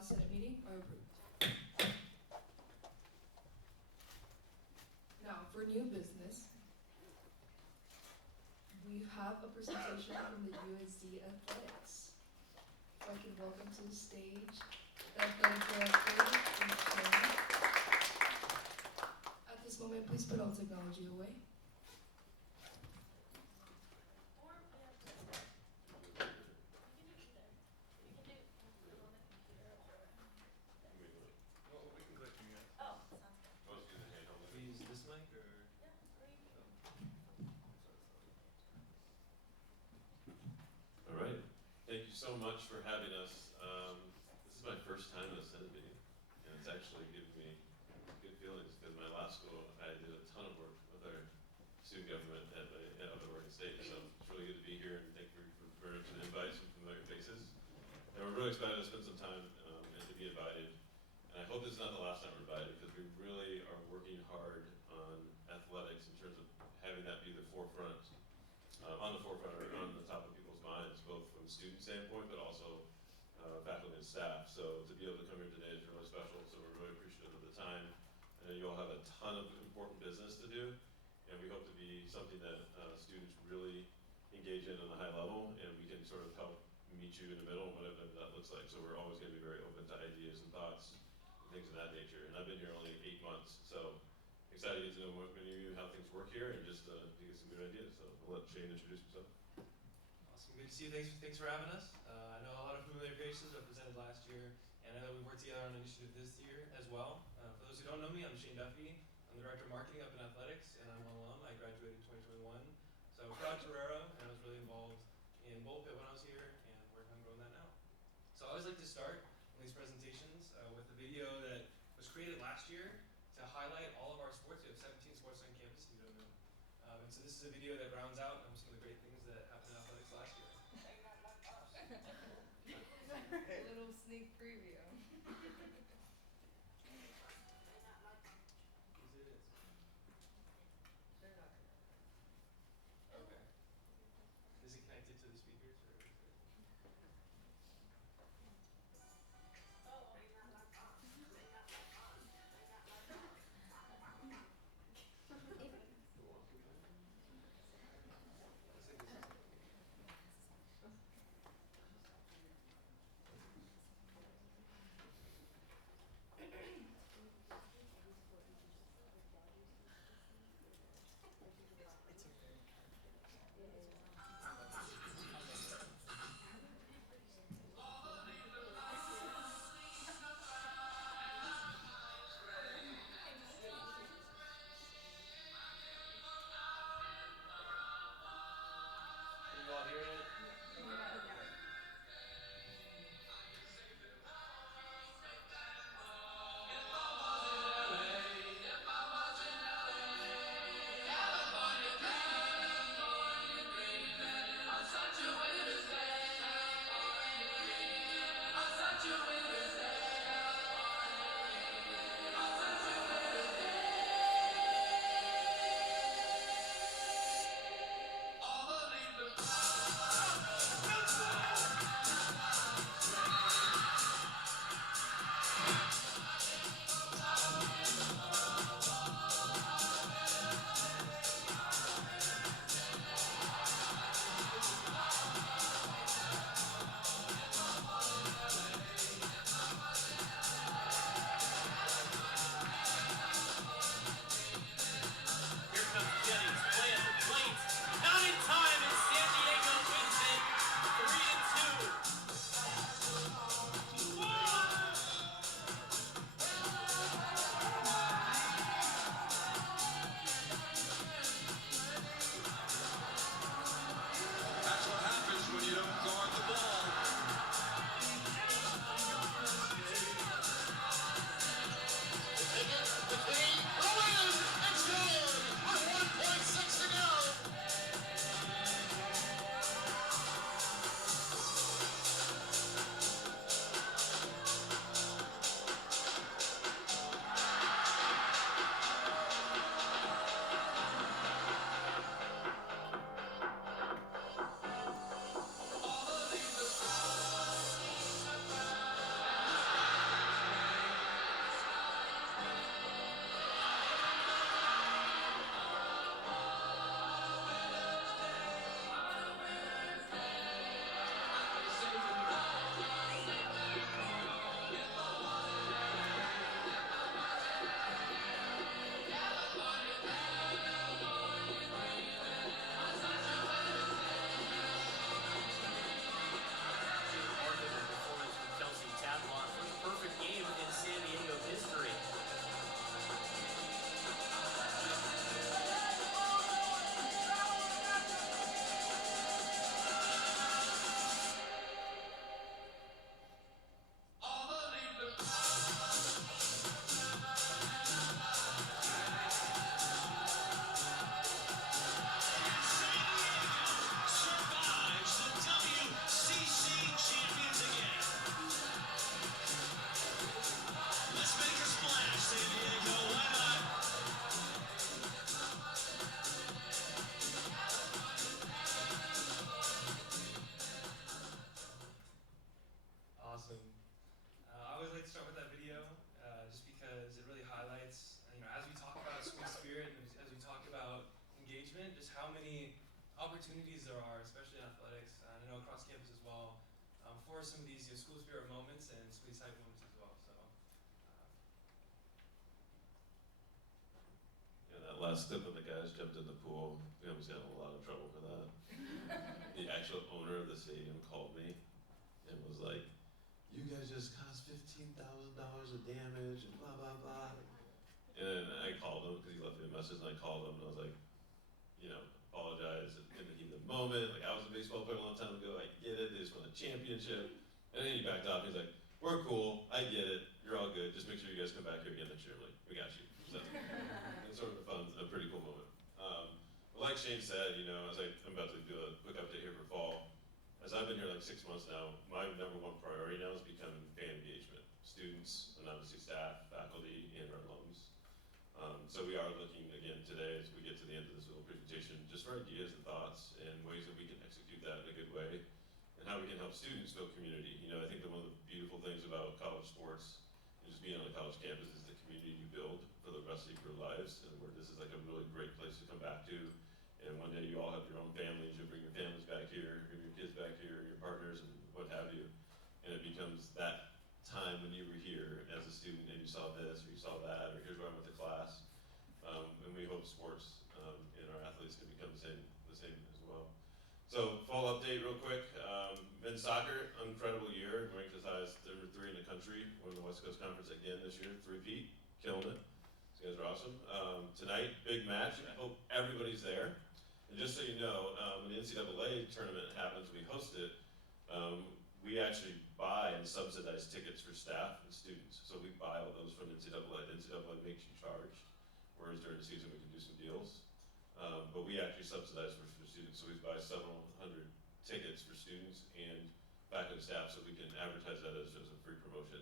last Senate meeting are approved. Now, for new business, we have a presentation from the USD Athletics. So I can welcome to the stage the athletic director and chairman. At this moment, please put all technology away. All right. Thank you so much for having us. This is my first time in a Senate meeting, and it's actually given me good feelings because my last school, I did a ton of work with our student government at other Oregon State, so it's really good to be here, and thank you for the invite, some familiar faces. And we're really excited to spend some time and to be invited. And I hope this is not the last time we're invited because we really are working hard on athletics in terms of having that be the forefront, on the forefront or on the top of people's minds, both from a student standpoint, but also faculty and staff. So to be able to come here today is really special, so we're really appreciative of the time. I know you all have a ton of important business to do, and we hope to be something that students really engage in on a high level, and we can sort of help meet you in the middle, whatever that looks like. So we're always going to be very open to ideas and thoughts and things of that nature. And I've been here only 8 months, so excited to get to know many of you, how things work here, and just to get some good ideas. So I'll let Shane introduce himself. Awesome, good to see you. Thanks for having us. I know a lot of familiar faces represented last year, and I know we worked together on an initiative this year as well. For those who don't know me, I'm Shane Duffy. I'm the Director of Marketing up in Athletics, and I'm an alum. I graduated in 2021. So I was proud Torero, and I was really involved in Bullpit when I was here, and working on growing that now. So I always like to start these presentations with a video that was created last year to highlight all of our sports. We have 17 sports on campus, if you don't know. And so this is a video that rounds out some of the great things that happened in athletics last year. A little sneak preview. They're not gonna. Okay. Is it connected to the speakers or is it? to start with that video, just because it really highlights, as we talk about school spirit and as we talk about engagement, just how many opportunities there are, especially in athletics, and I know across campus as well, for some of these school spirit moments and some of these type moments as well. So, Yeah, that last clip of the guys jumped in the pool, we almost got in a lot of trouble for that. The actual owner of the stadium called me and was like, "You guys just caused $15,000 of damage and blah blah blah." And I called him because he left me a message, and I called him and I was like, apologize in the heat of the moment. Like, I was a baseball player a long time ago. I get it. They just won a championship. And then he backed off. He's like, "We're cool. I get it. You're all good. Just make sure you guys come back here again next year." I'm like, "We got you." So it's sort of a pretty cool moment. But like Shane said, as I'm about to do a quick update here for fall. As I've been here like 6 months now, my number one priority now is becoming fan engagement. Students, and obviously staff, faculty, and our alums. So we are looking again today as we get to the end of this little presentation, just for ideas and thoughts and ways that we can execute that in a good way, and how we can help students build community. I think that one of the beautiful things about college sports and just being on a college campus is the community you build for the rest of your lives, and where this is like a really great place to come back to. And one day you all have your own families, you'll bring your families back here, bring your kids back here, your partners, and what have you. And it becomes that time when you were here as a student and you saw this, or you saw that, or here's where I went to class. And we hope sports and our athletes can become the same as well. So fall update real quick. Men's soccer, incredible year, ranked as high as number 3 in the country. Won the West Coast Conference again this year, 3-peat, killing it. These guys are awesome. Tonight, big match. I hope everybody's there. And just so you know, when the NCAA tournament happens, we host it. We actually buy and subsidize tickets for staff and students. So we buy all those from NCAA. The NCAA makes you charge, whereas during the season we can do some deals. But we actually subsidize for students. So we buy several hundred tickets for students and faculty staff, so we can advertise that as a free promotion.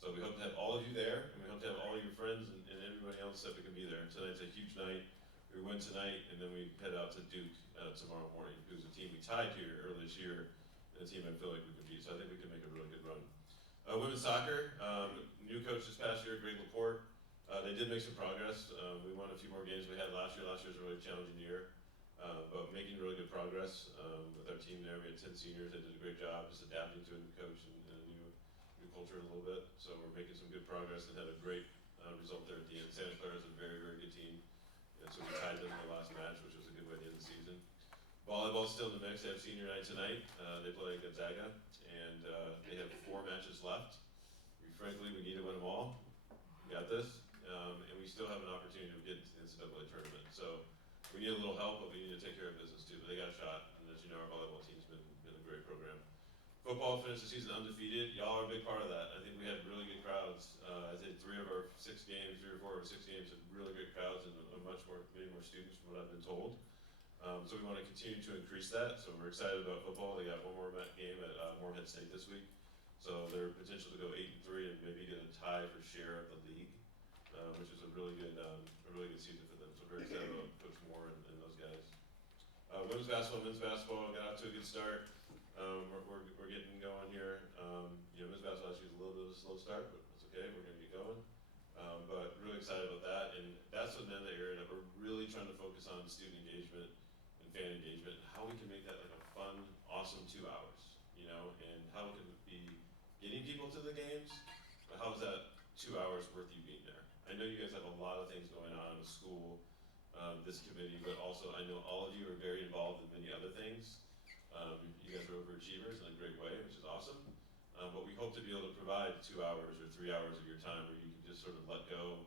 So we hope to have all of you there, and we hope to have all of your friends and everybody else that we can be there. Tonight's a huge night. We win tonight, and then we head out to Duke tomorrow morning, who's a team we tied here earlier this year, and a team I feel like we could beat. So I think we can make a really good run. Women's soccer, new coach this past year, Greg Laporte. They did make some progress. We won a few more games we had last year. Last year was a really challenging year, but making really good progress with our team there. We had 10 seniors. They did a great job just adapting to a new coach and a new culture a little bit. So we're making some good progress and had a great result there at the end. Santa Clara is a very, very good team. And so we tied them in the last match, which was a good way to end the season. Volleyball's still in the mix. They have senior night tonight. They play Gonzaga, and they have 4 matches left. Frankly, we need to win them all. We got this. And we still have an opportunity to get into the NCAA tournament. So we need a little help, but we need to take care of business too. But they got a shot, and as you know, our volleyball team's been a great program. Football finished the season undefeated. Y'all are a big part of that. I think we had really good crowds. I think 3 or 4 of our 6 games had really great crowds and many more students from what I've been told. So we want to continue to increase that. So we're excited about football. They got one more game at Morehead State this week. So their potential to go 8-3 and maybe get a tie for share of the league, which is a really good season for them. So we're very excited about Coach Moore and those guys. Women's basketball, men's basketball got off to a good start. We're getting going here. Men's basketball actually was a little bit of a slow start, but it's okay. We're going to get going. But really excited about that. And that's another area that we're really trying to focus on: student engagement and fan engagement. How we can make that like a fun, awesome 2 hours, and how it can be getting people to the games, but how is that 2 hours worth you being there? I know you guys have a lot of things going on with school, this committee, but also I know all of you are very involved in many other things. You guys are overachievers in a great way, which is awesome. But we hope to be able to provide 2 hours or 3 hours of your time where you can just sort of let go,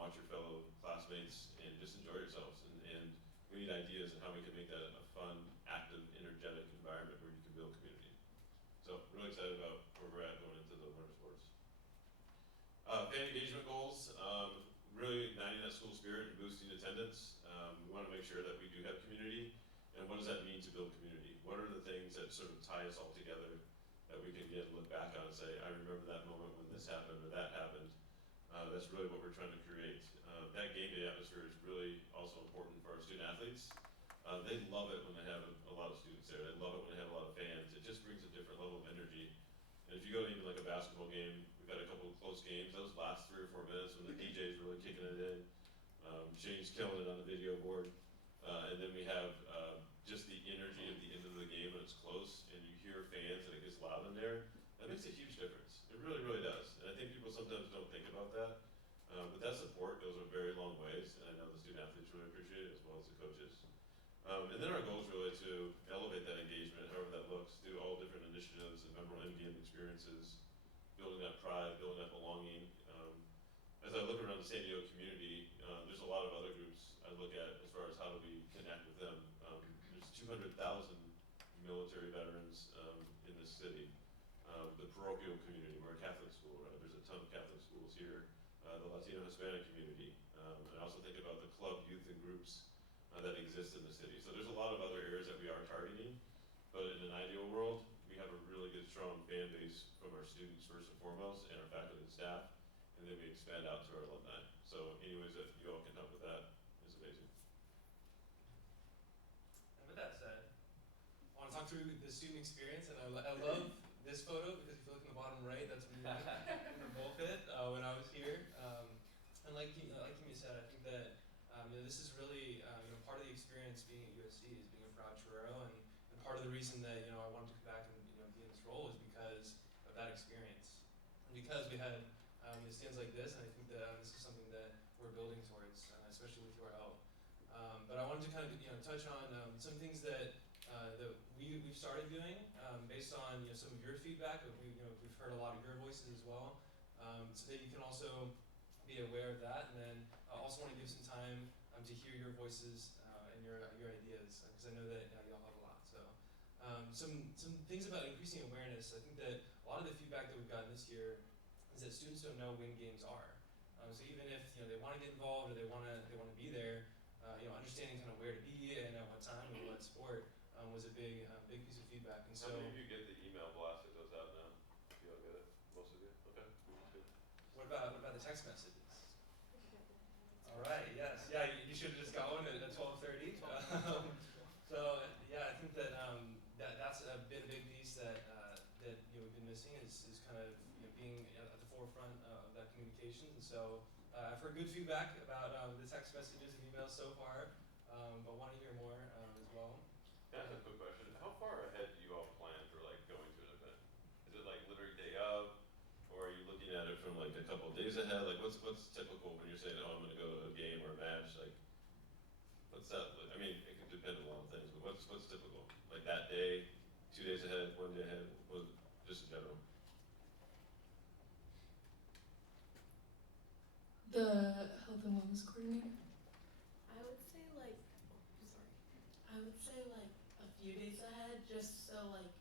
watch your fellow classmates, and just enjoy yourselves. And we need ideas on how we can make that a fun, active, energetic environment where you can build community. So really excited about where we're at going into the winter sports. Fan engagement goals, really igniting that school spirit and boosting attendance. We want to make sure that we do have community. And what does that mean to build community? What are the things that sort of tie us all together that we can look back on and say, I remember that moment when this happened or that happened. That's really what we're trying to create. That game day atmosphere is really also important for our student athletes. They love it when they have a lot of students there. They love it when they have a lot of fans. It just brings a different level of energy. And if you go to even like a basketball game, we've had a couple of killing it on the video board. And then we have just the energy at the end of the game when it's close and you hear fans and it gets loud in there. That makes a huge difference. It really, really does. And I think people sometimes don't think about that. But that support goes a very long ways, and I know the student athletes really appreciate it as well as the coaches. And then our goal is really to elevate that engagement, however that looks, through all different initiatives and memorable in-game experiences, building that pride, building that belonging. As I look around the San Diego community, there's a lot of other groups I look at as far as how do we connect with them. There's 200,000 military veterans in this city. The parochial community, we're a Catholic school, right? There's a ton of Catholic schools here. The Latino Hispanic community. And I also think about the club, youth, and groups that exist in the city. So there's a lot of other areas that we are targeting, but in an ideal world, we have a really good, strong fan base from our students first and foremost, and our faculty and staff, and then we expand out to our alumni. So any ways that you all can help with that is amazing. And with that said, I want to talk through the student experience, and I love this photo because if you look in the bottom right, that's me in the pulpit when I was here. And like Kimi said, I think that this is really part of the experience being at USC is being a proud Torero, and part of the reason that I wanted to come back and be in this role is because of that experience, and because we had stands like this, and I think that this is something that we're building towards, especially with your help. But I wanted to kind of touch on some things that we've started doing based on some of your feedback. But we've heard a lot of your voices as well, so that you can also be aware of that. And then I also want to give some time to hear your voices and your ideas, because I know that y'all have a lot. So some things about increasing awareness. I think that a lot of the feedback that we've gotten this year is that students don't know when games are. So even if they want to get involved or they want to be there, understanding kind of where to be and at what time and what sport was a big piece of feedback. And so, how many of you get the email blast that goes out now? You all get it? Most of you? Okay, good. what about the text messages? All right. Yes. Yeah. You should have just gone at 12:30. So yeah, I think that that's a big piece that we've been missing is kind of being at the forefront of that communication. And so I've heard good feedback about the text messages and emails so far, but want to hear more as well. That's a quick question. How far ahead do you all plan for like going to an event? Is it like literally day of, or are you looking at it from like a couple of days ahead? Like what's typical when you're saying, oh, I'm going to go to a game or a match? Like what's that? I mean, it can depend on a lot of things, but what's typical? Like that day, 2 days ahead, 1 day ahead, just in general. The health and wellness coordinator. I would say like a few days ahead, just so like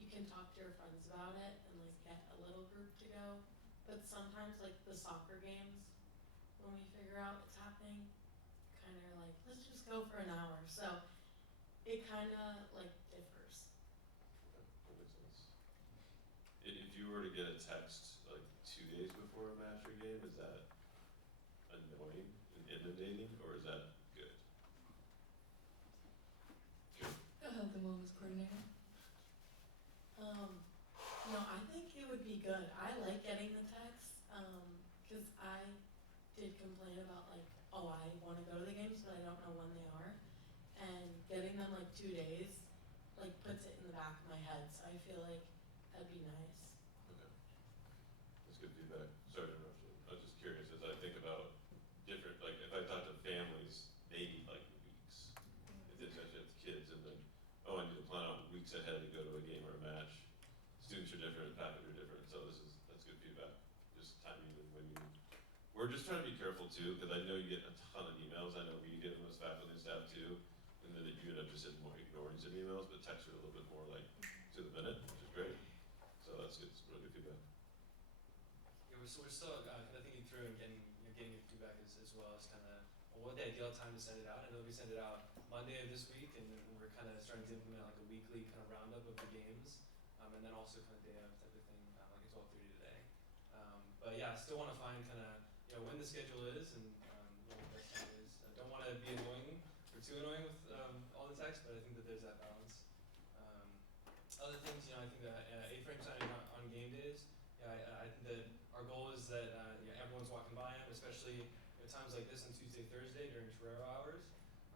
you can talk to your friends about it and like get a little group to go. But sometimes like the soccer games, when we figure out it's happening, kind of like let's just go for an hour. So it kind of like differs. Okay, that makes sense. If you were to get a text like 2 days before a match or game, is that annoying and inundating, or is that good? Good. A health and wellness coordinator. No, I think it would be good. I like getting the texts, because I did complain about like, oh, I want to go to the games, but I don't know when they are. And getting them like 2 days, like puts it in the back of my head. So I feel like that'd be nice. Okay. That's good feedback. Sorry to interrupt you. I was just curious as I think about different, like if I talk to families, they need like weeks. If it's actually it's kids and then, oh, I need to plan out weeks ahead to go to a game or a match. Students are different, faculty are different, so that's good feedback. Just timing and when you, we're just trying to be careful too, because I know you get a ton of emails. I know we get them as faculty and staff too, and then you end up just more ignoring some emails, but texts are a little bit more like to the minute, which is great. So that's good, it's really good feedback. Yeah, we're still kind of thinking through and getting your feedback as well as kind of what the ideal time to send it out. I know we send it out Monday of this week, and then we're kind of starting to implement like a weekly kind of roundup of the games, and then also kind of day of type of thing, like at 12:30 today. But yeah, I still want to find kind of when the schedule is and what the best time is. I don't want to be annoying or too annoying with all the text, but I think that there's that balance. Other things, I think that A-frame signing on game days. Yeah, I think that our goal is that everyone's walking by them, especially times like this on Tuesday, Thursday during Torero hours.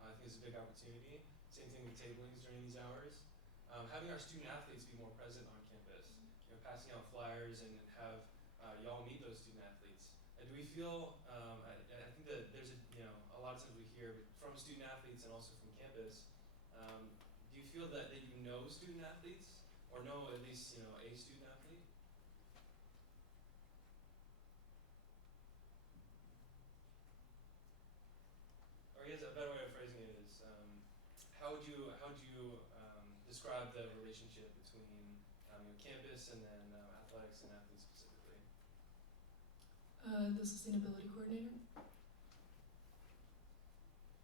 I think it's a big opportunity. Same thing with tablings during these hours. Having our student athletes be more present on campus, passing out flyers and have y'all meet those student athletes. And do we feel? I think that there's a lot of times we hear from student athletes and also from campus. Do you feel that you know student athletes or know at least a student athlete? Or I guess a better way of phrasing it is, how would you describe the relationship between campus and then athletics and athletes specifically? The sustainability coordinator.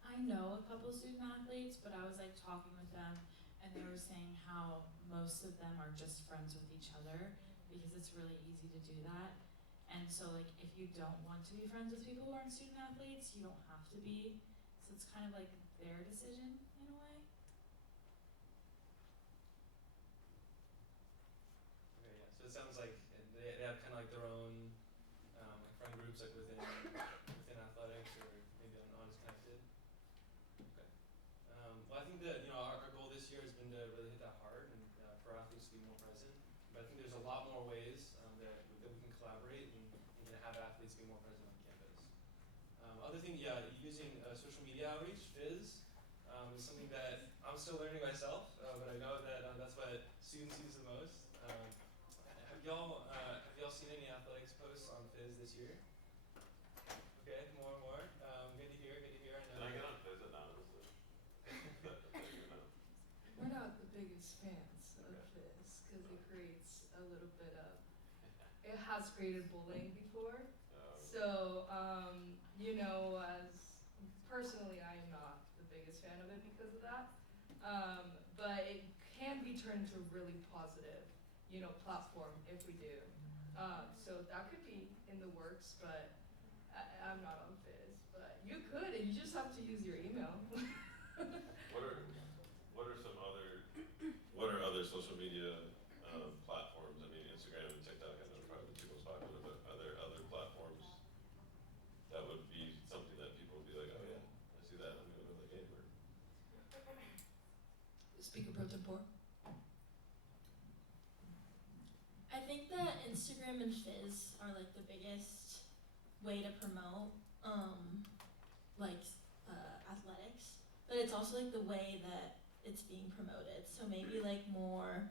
I know a couple student athletes, but I was like talking with them and they were saying how most of them are just friends with each other because it's really easy to do that. And so like if you don't want to be friends with people who aren't student athletes, you don't have to be. So it's kind of like their decision in a way. Okay, yeah. So it sounds like they have kind of like their own like friend groups like within athletics or maybe not as connected. Okay. Well, I think that our goal this year has been to really hit that hard and for athletes to be more present. But I think there's a lot more ways that we can collaborate and have athletes be more present on campus. Other thing, using social media outreach, Fizz, is something that I'm still learning myself, but I know that that's what students use the most. Have y'all seen any athletics posts on Fizz this year? Okay, more and more. Good to hear. I Can know. I get on Fizz anonymously? We're not the biggest fans of Okay. this because it creates a little bit of. It has created bullying before. So, as personally, I am not the biggest fan of it because of that. But it can be turned into a really positive, platform if we do. So that could be in the works, but I'm not on Fizz. But you could, and you just have to use your email. What are other social media platforms? I mean, Instagram and TikTok, I know are probably the most popular, but are there other platforms that would be something that people would be like, oh yeah, I see that, I'm gonna go to the game? Or Speaker Pro Tempore. I think that Instagram and Fizz are like the biggest way to promote athletics, but it's also like the way that it's being promoted. So maybe like more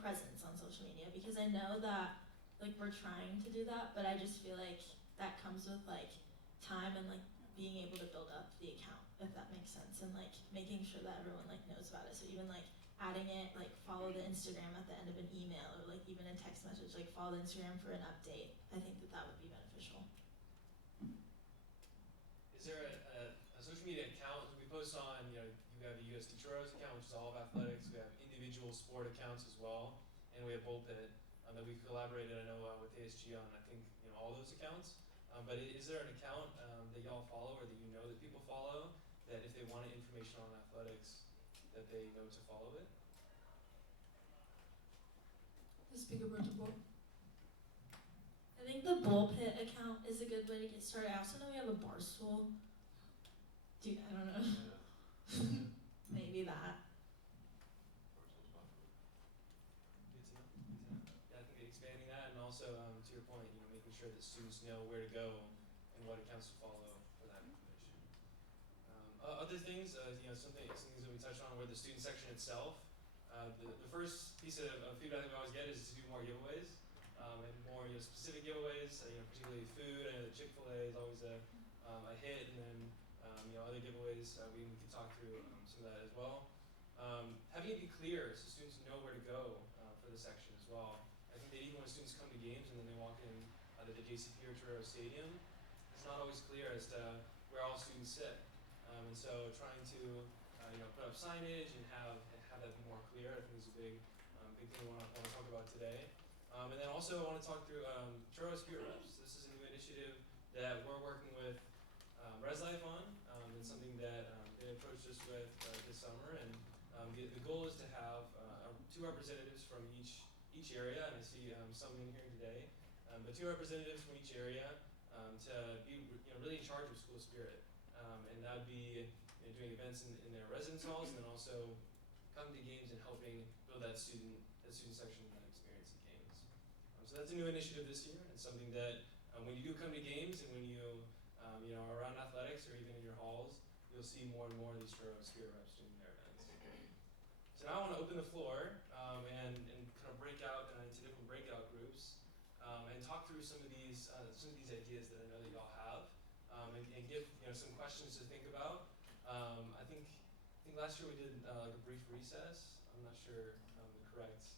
presence on social media, because I know that like we're trying to do that, but I just feel like that comes with like time and like being able to build up the account, if that makes sense, and like making sure that everyone like knows about it. So even like adding it, like follow the Instagram at the end of an email, or like even a text message, like follow the Instagram for an update. I think that would be beneficial. Is there a social media account we post on? You have a USD Churros account, which is all of athletics. We have individual sport accounts as well, and we have Bullpit that we've collaborated. I know with ASG on I think all those accounts. But is there an account that y'all follow, or that that people follow, that if they wanted information on athletics, that they know to follow it? The Speaker Pro Tempore. I think the Bullpit account is a good way to get started. I also know we have a Barstool. I don't know. yeah. Maybe that. Good to know. Yeah, I think expanding that, and also to your point, making sure that students know where to go and what accounts to follow for that information. Other things, some things that we touched on were the student section itself. The first piece of feedback that we always get is to do more giveaways and more specific giveaways. Particularly food. I know the Chick-fil-A is always a hit, and then other giveaways. We can talk through some of that as well. Having it be clear so students know where to go for the section as well. I think that even when students come to games and then they walk in to the JCP or Torero Stadium, it's not always clear as to where all students sit. And so trying to put up signage and have that be more clear, I think is a big thing we want to talk about today. And then also I want to talk through Torero Spirit Reps. This is a new initiative that we're working with ResLife on. It's something that they approached us with this summer, and the goal is to have 2 representatives from each area, and I see some in here today, but 2 representatives from each area to be really in charge of school spirit, and that would be doing events in their residence halls, and then also coming to games and helping build that student section experience at games. So that's a new initiative this year, and something that when you do come to games and when you are around athletics or even in your halls, you'll see more and more of these spirit reps doing their events. So now I want to open the floor and kind of break out into different breakout groups and talk through some of these ideas that I know that y'all have and give some questions to think about. I think last year we did like a brief recess. I'm not sure the correct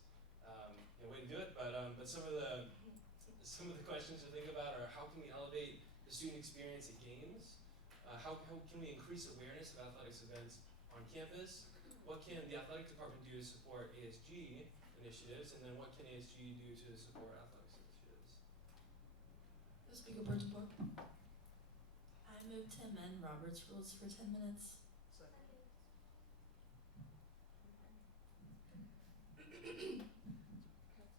way to do it, but some of the questions to think about are how can we elevate the student experience at games? How can we increase awareness of athletics events on campus? What can the athletic department do to support ASG initiatives? And then what can ASG do to support athletics initiatives? The speaker pro tem. I move to amend Robert's rules for 10 minutes.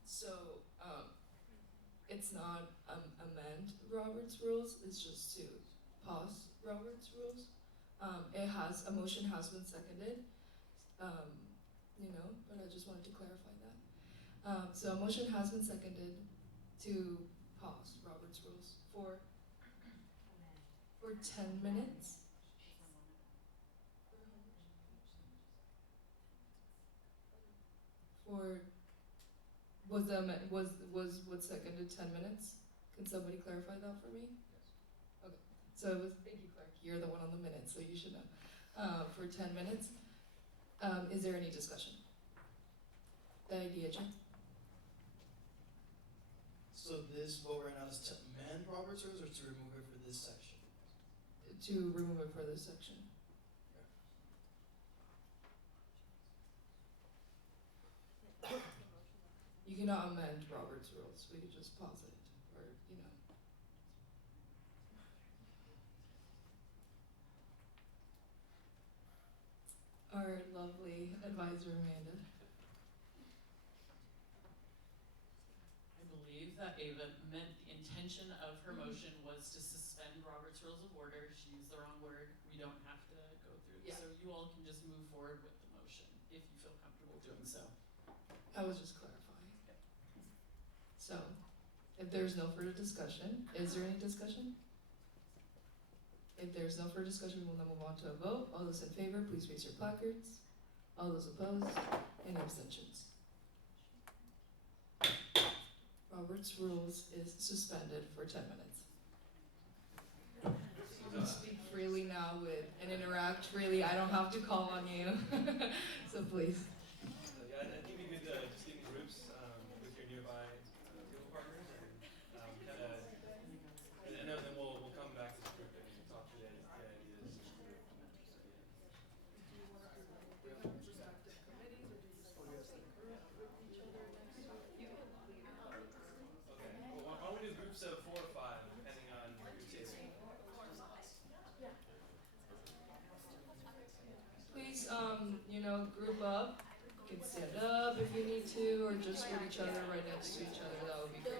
So, it's not amend Robert's rules, it's just to pause Robert's rules. A motion has been seconded, but I just wanted to clarify that. So a motion has been seconded to pause Robert's rules for 10 minutes. Was what seconded 10 minutes? Can somebody clarify that for me? Yes. Okay, so it was, thank you, Clark, you're the one on the minutes, so you should know. For 10 minutes, is there any discussion? The idea, Jim? So this vote right now is to amend Robert's rules or to remove it for this section? To remove it for this section. You cannot amend Robert's rules, we could just pause it, or, Our lovely advisor, Amanda. I believe that Ava meant the intention of her motion was to suspend Robert's Rules of Order. She used the wrong word. We don't have to go through. Yeah. So you all can just move forward with the motion if you feel comfortable doing so. I was just clarifying. So, if there's no further discussion, is there any discussion? If there's no further discussion, we will now move on to a vote. All those in favor, please raise your placards. All those opposed, any abstentions? Robert's rules is suspended for 10 minutes. You can speak freely now and interact freely. I don't have to call on you. So please. Yeah, I think we could just get in groups with your nearby field partners and then we'll come back to the group and talk through the ideas. Okay, well, why don't we do groups of 4 or 5, depending on your table. Please, group up. You can stand up if you need to, or just with each other right next to each other. That would be great.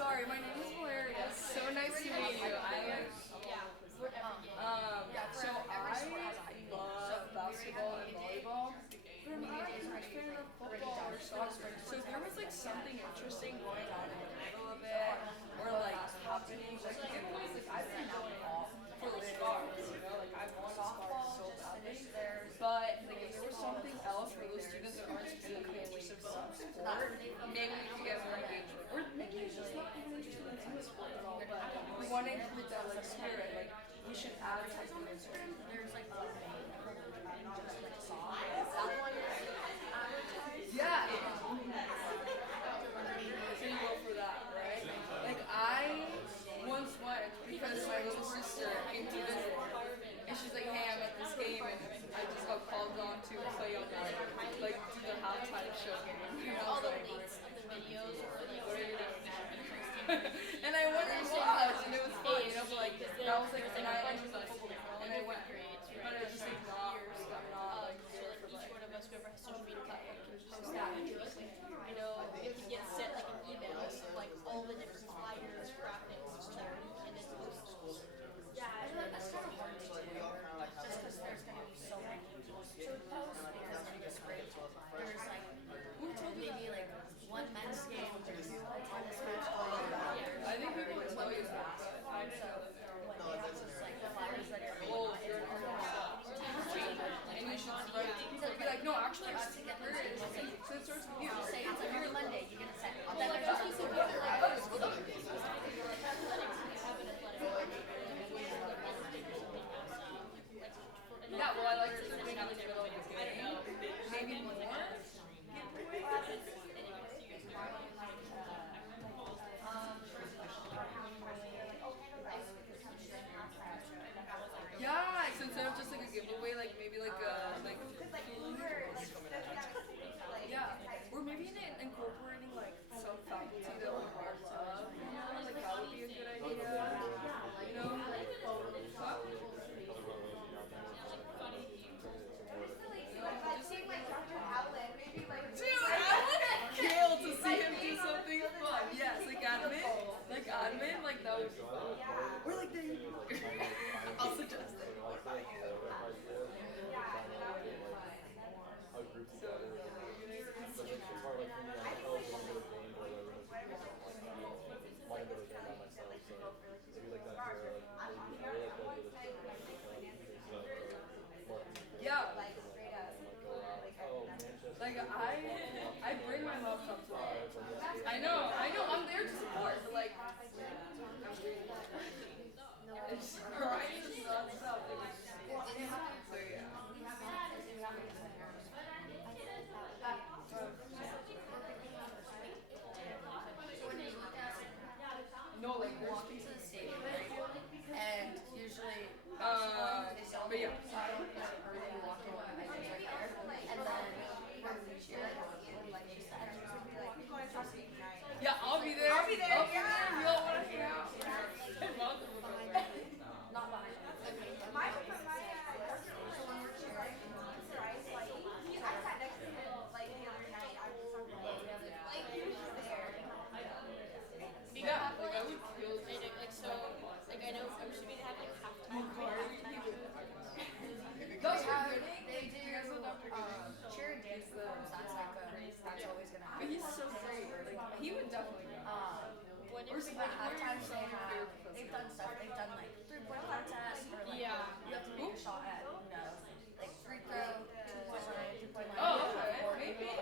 sorry. My name is Hilarious. So nice to meet you. So I love basketball and volleyball, but I'm not a huge fan of football or soccer. So there was like something interesting going on in the middle of it, or like happening. Like it was like I've been down all for the stars, you know, like I want the stars so badly. But like if there was something else for those students that aren't specifically interested in some sport, maybe we could get more engagement. Or maybe it's just not even interested in any sport at all, but we want to include that like spirit. Like we should add something into it. Yeah. So you go for that, right? Like I once went because my little sister came to visit, and she's like, "Hey, I'm at this game," and I just got called on to play on the like do the halftime show game. And I was like, "What are you doing?" And I went and watched, and it was fun, you know. But like that was like, and I was a football girl, and I went, but it was just like not, I'm not like there for like. I think people would tell you that, but I didn't know that they were like, oh, you're an artist. And you should spread it to people. Be like, no, actually, I think there is. So it starts with you. Yeah, well, I like to think out in the middle of the game. Maybe more. Yeah, so instead of just like a giveaway, like maybe like food. Yeah, or maybe incorporating like some faculty that we're part of. You know, like that would be a good idea. You know, huh? Dude, I want Kale to see him do something fun. Yes, like admin, like that would be fun. Or like the. I'll suggest it. Yeah. Like I bring my laptop to work. I know, I'm there to support, but like it's right, it's not stuff. So yeah. No, like walking to the stadium, right? And usually, but yeah. Yeah, I'll be there. Yeah. We all want to hang out. And Malcolm will go there. Yeah, like I would kill Those are good. They do cheer and dance performance. That's always gonna But happen. he's so great. Like he would definitely go. Or at halftime they've done stuff. They've done like 3-point contests or like you have to make a shot at like free throw, 2-point line, 2-point line. Oh, okay. Maybe.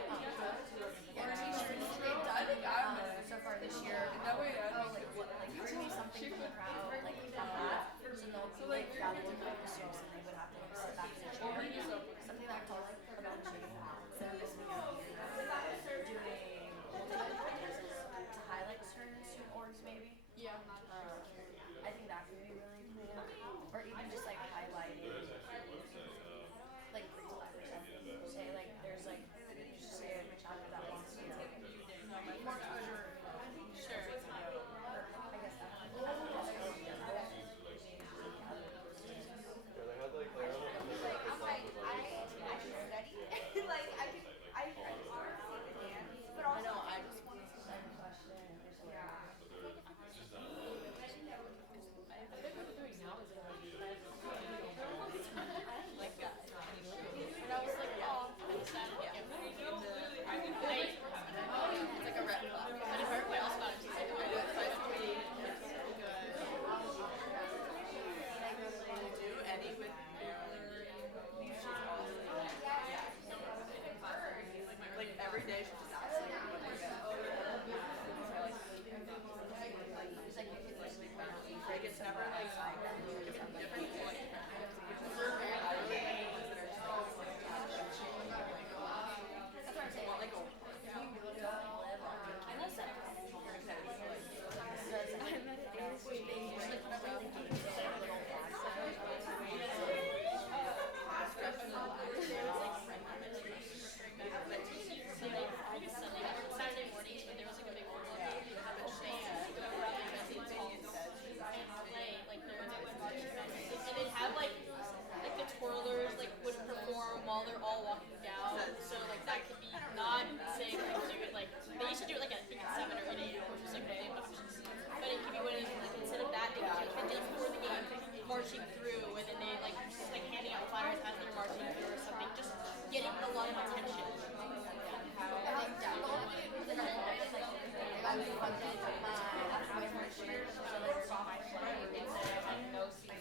They've done so far this year. That way, Like bring something from the crowd like that. So they'll like that would be the songs and they would have to like sit back in the chair. Something that I talked about Jay so listening out here doing to highlight certain student orgs maybe. Yeah. I think that could be really funded after my first year, so like sophomore year, we did no seats.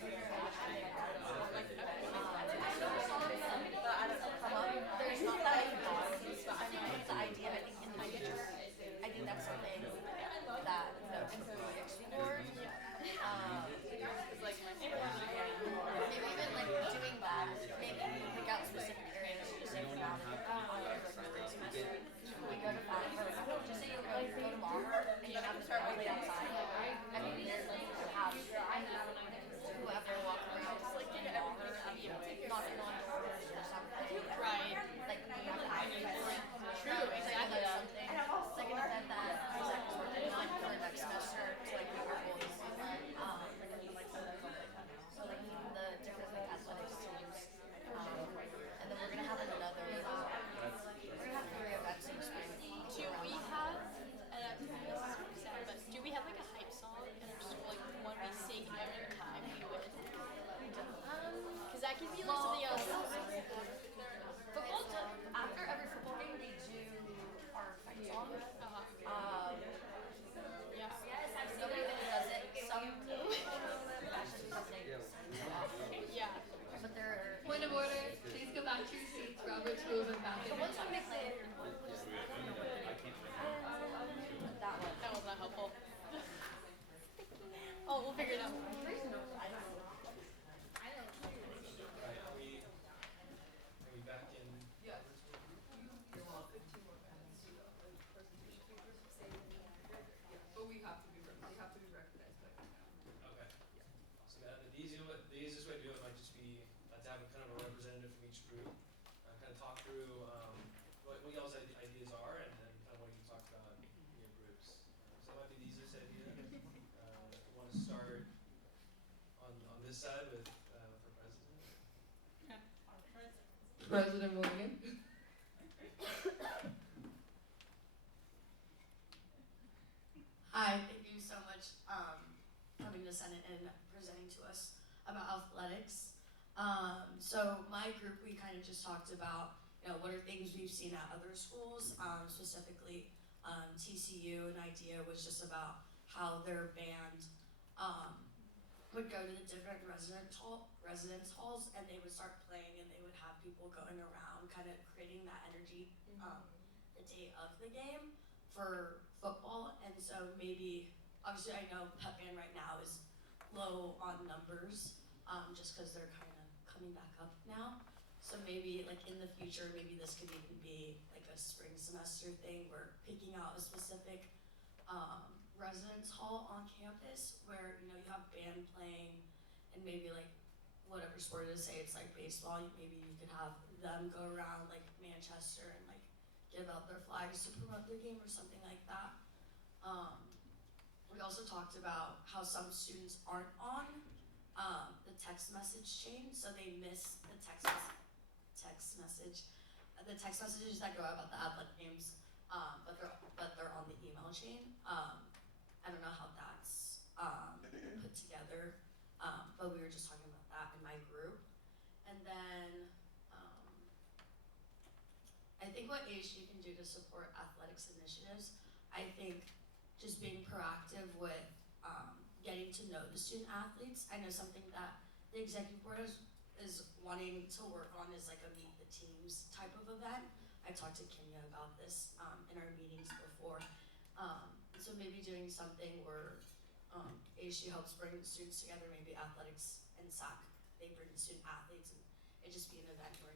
But I don't know, come up, there's not that many policies, but I mean, with the idea, I think in the future, I think that's something that we could really explore. Maybe even like doing that, maybe pick out specific areas to say for now on your first semester. We go to Val, or just say you go to mall and you have to start really outside. I mean, there's like have whoever walk around like in mall, knocking on doors or something. Right. Like we have to have True, exactly. something. It's like an event that Isaac is working on for next semester to like meet our goals. So like even the different like athletics teams. And then we're gonna have another we're gonna have 3 events in the spring. Do we have, and this is pretty sad, but do we have like a hype song in our school, like one we sing every time we win? Because that could be like something else. Football after every football game we do our fight song. Yeah. Nobody really does it. Some do. Yeah. But they're Point of order, please go back to your seats. Robert's rules are back. the one song they play. That one. That was not helpful. Oh, we'll figure it out. Right, are we back in? Yes. You want 15 more minutes to presentation papers. Yeah, but we have to be recognized by now. Okay. So the easiest way to do it might just be to have a kind of a representative from each group, kind of talk through what y'all's ideas are, and then kind of what you talked about in your groups. So that might be the easiest idea. You want to start on this side with our president. President William. Hi, thank you so much coming to Senate and presenting to us about athletics. So my group, we kind of just talked about, what are things we've seen at other schools, specifically TCU. An idea was just about how their band would go to the different residence halls and they would start playing and they would have people going around kind of creating that energy the day of the game for football. And so maybe, obviously I know pep band right now is low on numbers just because they're kind of coming back up now. So maybe like in the future, maybe this could even be like a spring semester thing. We're picking out a specific residence hall on campus where you have band playing and maybe like whatever sport it is, say it's like baseball, maybe you could have them go around like Manchester and like give out their flags to promote their game or something like that. We also talked about how some students aren't on the text message chain, so they miss the text messages that go out about the athletic games, but they're on the email chain. I don't know how that's put together, but we were just talking about that in my group. And then I think what ASG can do to support athletics initiatives, I think just being proactive with getting to know the student athletes. I know something that the executive board is wanting to work on is like a meet the teams type of event. I talked to Kenya about this in our meetings before. So maybe doing something where ASU helps bring the students together, maybe athletics and SAC, they bring the student athletes, and it just be an event where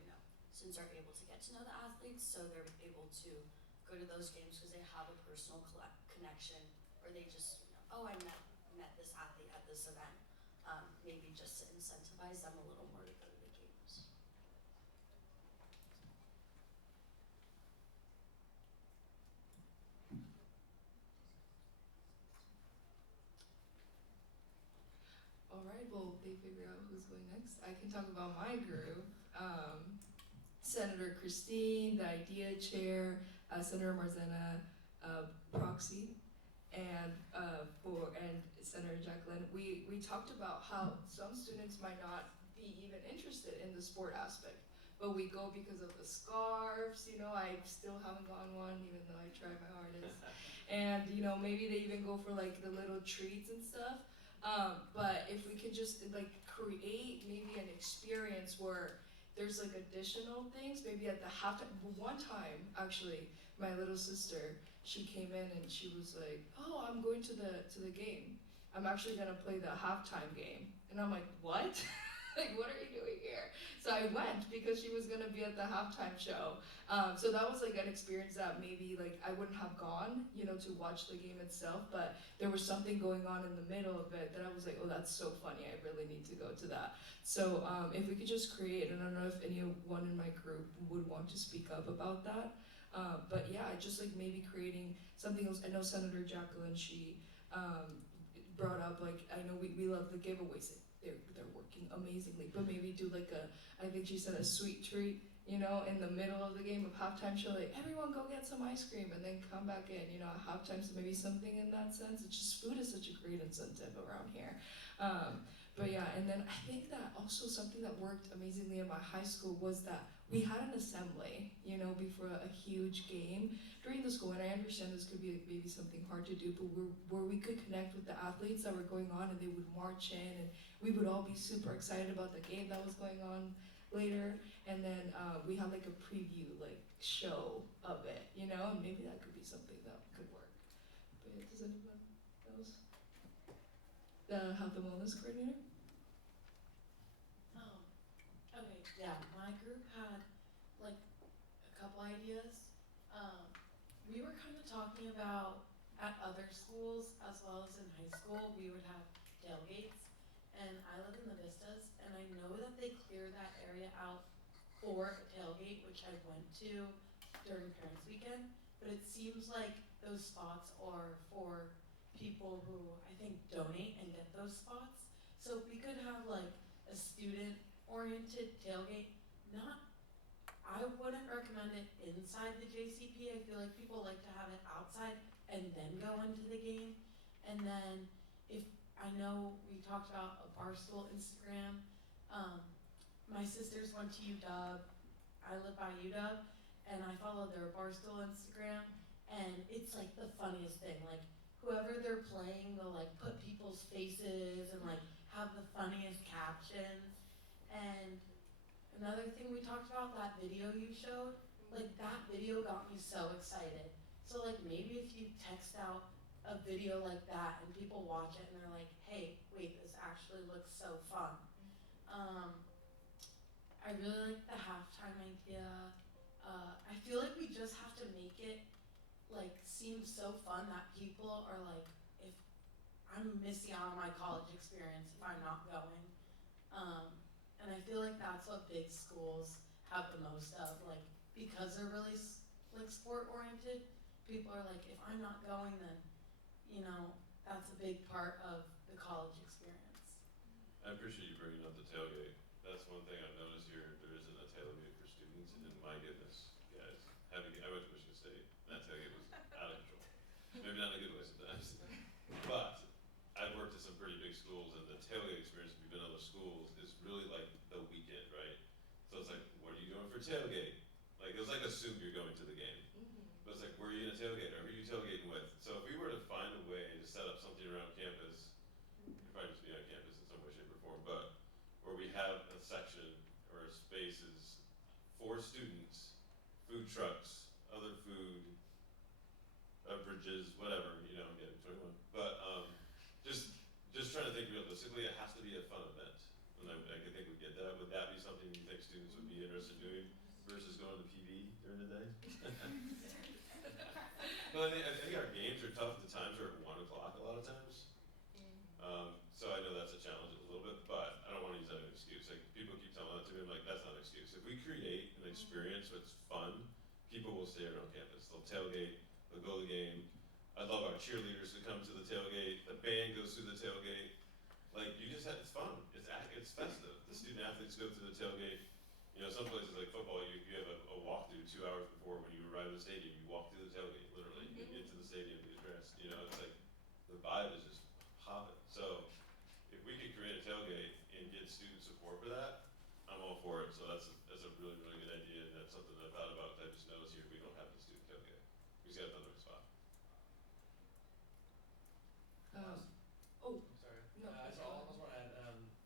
students are able to get to know the athletes, so they're able to go to those games because they have a personal connection, or they just, I met this athlete at this event. Maybe just to incentivize them a little more to go to the games. All right, well, they figure out who's going next. I can talk about my group. Senator Christine, the IDEA chair, Senator Marzena, proxy, and Senator Jacqueline. We talked about how some students might not be even interested in the sport aspect, but we go because of the scarves, I still haven't gotten one even though I try my hardest. And maybe they even go for like the little treats and stuff. But if we could just like create maybe an experience where there's like additional things, maybe at the halftime. One time, actually, my little sister, she came in and she was like, "Oh, I'm going to the game. I'm actually gonna play the halftime game." And I'm like, "What?" Like, what are you doing here? So I went because she was gonna be at the halftime show. So that was like an experience that maybe like I wouldn't have gone, to watch the game itself, but there was something going on in the middle of it that I was like, oh, that's so funny. I really need to go to that. So if we could just create, and I don't know if anyone in my group would want to speak up about that, but yeah, just like maybe creating something else. I know Senator Jacqueline, she brought up like, I know we love the giveaways. They're working amazingly, but maybe do like I think she said a sweet treat, in the middle of the game of halftime show, like everyone go get some ice cream and then come back in, at halftime, so maybe something in that sense. It's just food is such a great incentive around here. But yeah, and then I think that also something that worked amazingly in my high school was that we had an assembly, before a huge game during the school, and I understand this could be like maybe something hard to do, but where we could connect with the athletes that were going on, and they would march in, and we would all be super excited about the game that was going on later, and then we had like a preview like show of it, and maybe that could be something that could work. But yeah, does anyone else? The health and wellness coordinator? Okay, yeah, my group had like a couple ideas. We were kind of talking about at other schools as well as in high school, we would have tailgates, and I live in the Vistas, and I know that they clear that area out for a tailgate, which I went to during Parents Weekend, but it seems like those spots are for people who I think donate and get those spots. So if we could have like a student-oriented tailgate, I wouldn't recommend it inside the JCP. I feel like people like to have it outside and then go into the game. And then if I know we talked about a Barstool Instagram. My sisters went to UW. I live by UW, and I follow their Barstool Instagram, and it's like the funniest thing. Like whoever they're playing, they'll like put people's faces and like have the funniest captions. And another thing we talked about, that video you showed, like that video got me so excited. So like maybe if you text out a video like that and people watch it and they're like, hey, wait, this actually looks so fun. I really like the halftime idea. I feel like we just have to make it like seem so fun that people are like, if I'm missing out on my college experience if I'm not going. And I feel like that's what big schools have the most of, like because they're really like sport oriented. People are like, if I'm not going, then that's a big part of the college experience. I appreciate you bringing up the tailgate. That's one thing I've noticed here. There isn't a tailgate for students, and my goodness, guys, I went to Michigan State, and that tailgate was out of control. Maybe not in a good way sometimes, but I've worked at some pretty big schools, and the tailgate experience, if you've been in other schools, is really like the weekend, right? So it's like, what are you doing for tailgate? Like, it was like assume you're going to the game. But it's like, where are you gonna tailgate, or who are you tailgating with? So if we were to find a way to set up something around campus, you'd probably just be on campus in some way, shape, or form, but where we have a section or spaces for students, food trucks, other food, beverages, whatever, I'm getting 21. But just trying to think realistically, it has to be a fun event. And I think we get that. Would that be something you think students would be interested in doing versus going to PV during the day? Well, I think our games are tough. The times are at 1 o'clock a lot of times. So I know that's a challenge a little bit, but I don't want to use that as an excuse. Like people keep telling that to me, I'm like, that's not an excuse. If we create an experience that's fun, people will stay around campus. They'll tailgate, they'll go to the game. I love our cheerleaders to come to the tailgate. The band goes through the tailgate. Like it's fun. It's festive. The student athletes go through the tailgate. Some places like football, you have a walkthrough 2 hours before when you arrive at the stadium. You walk through the tailgate, literally. You get to the stadium, get dressed. It's like the vibe is just hopping. So if we could create a tailgate and get student support for that, I'm all for it. So that's a really, really He's got another spot. Sorry. No, So I also want to add,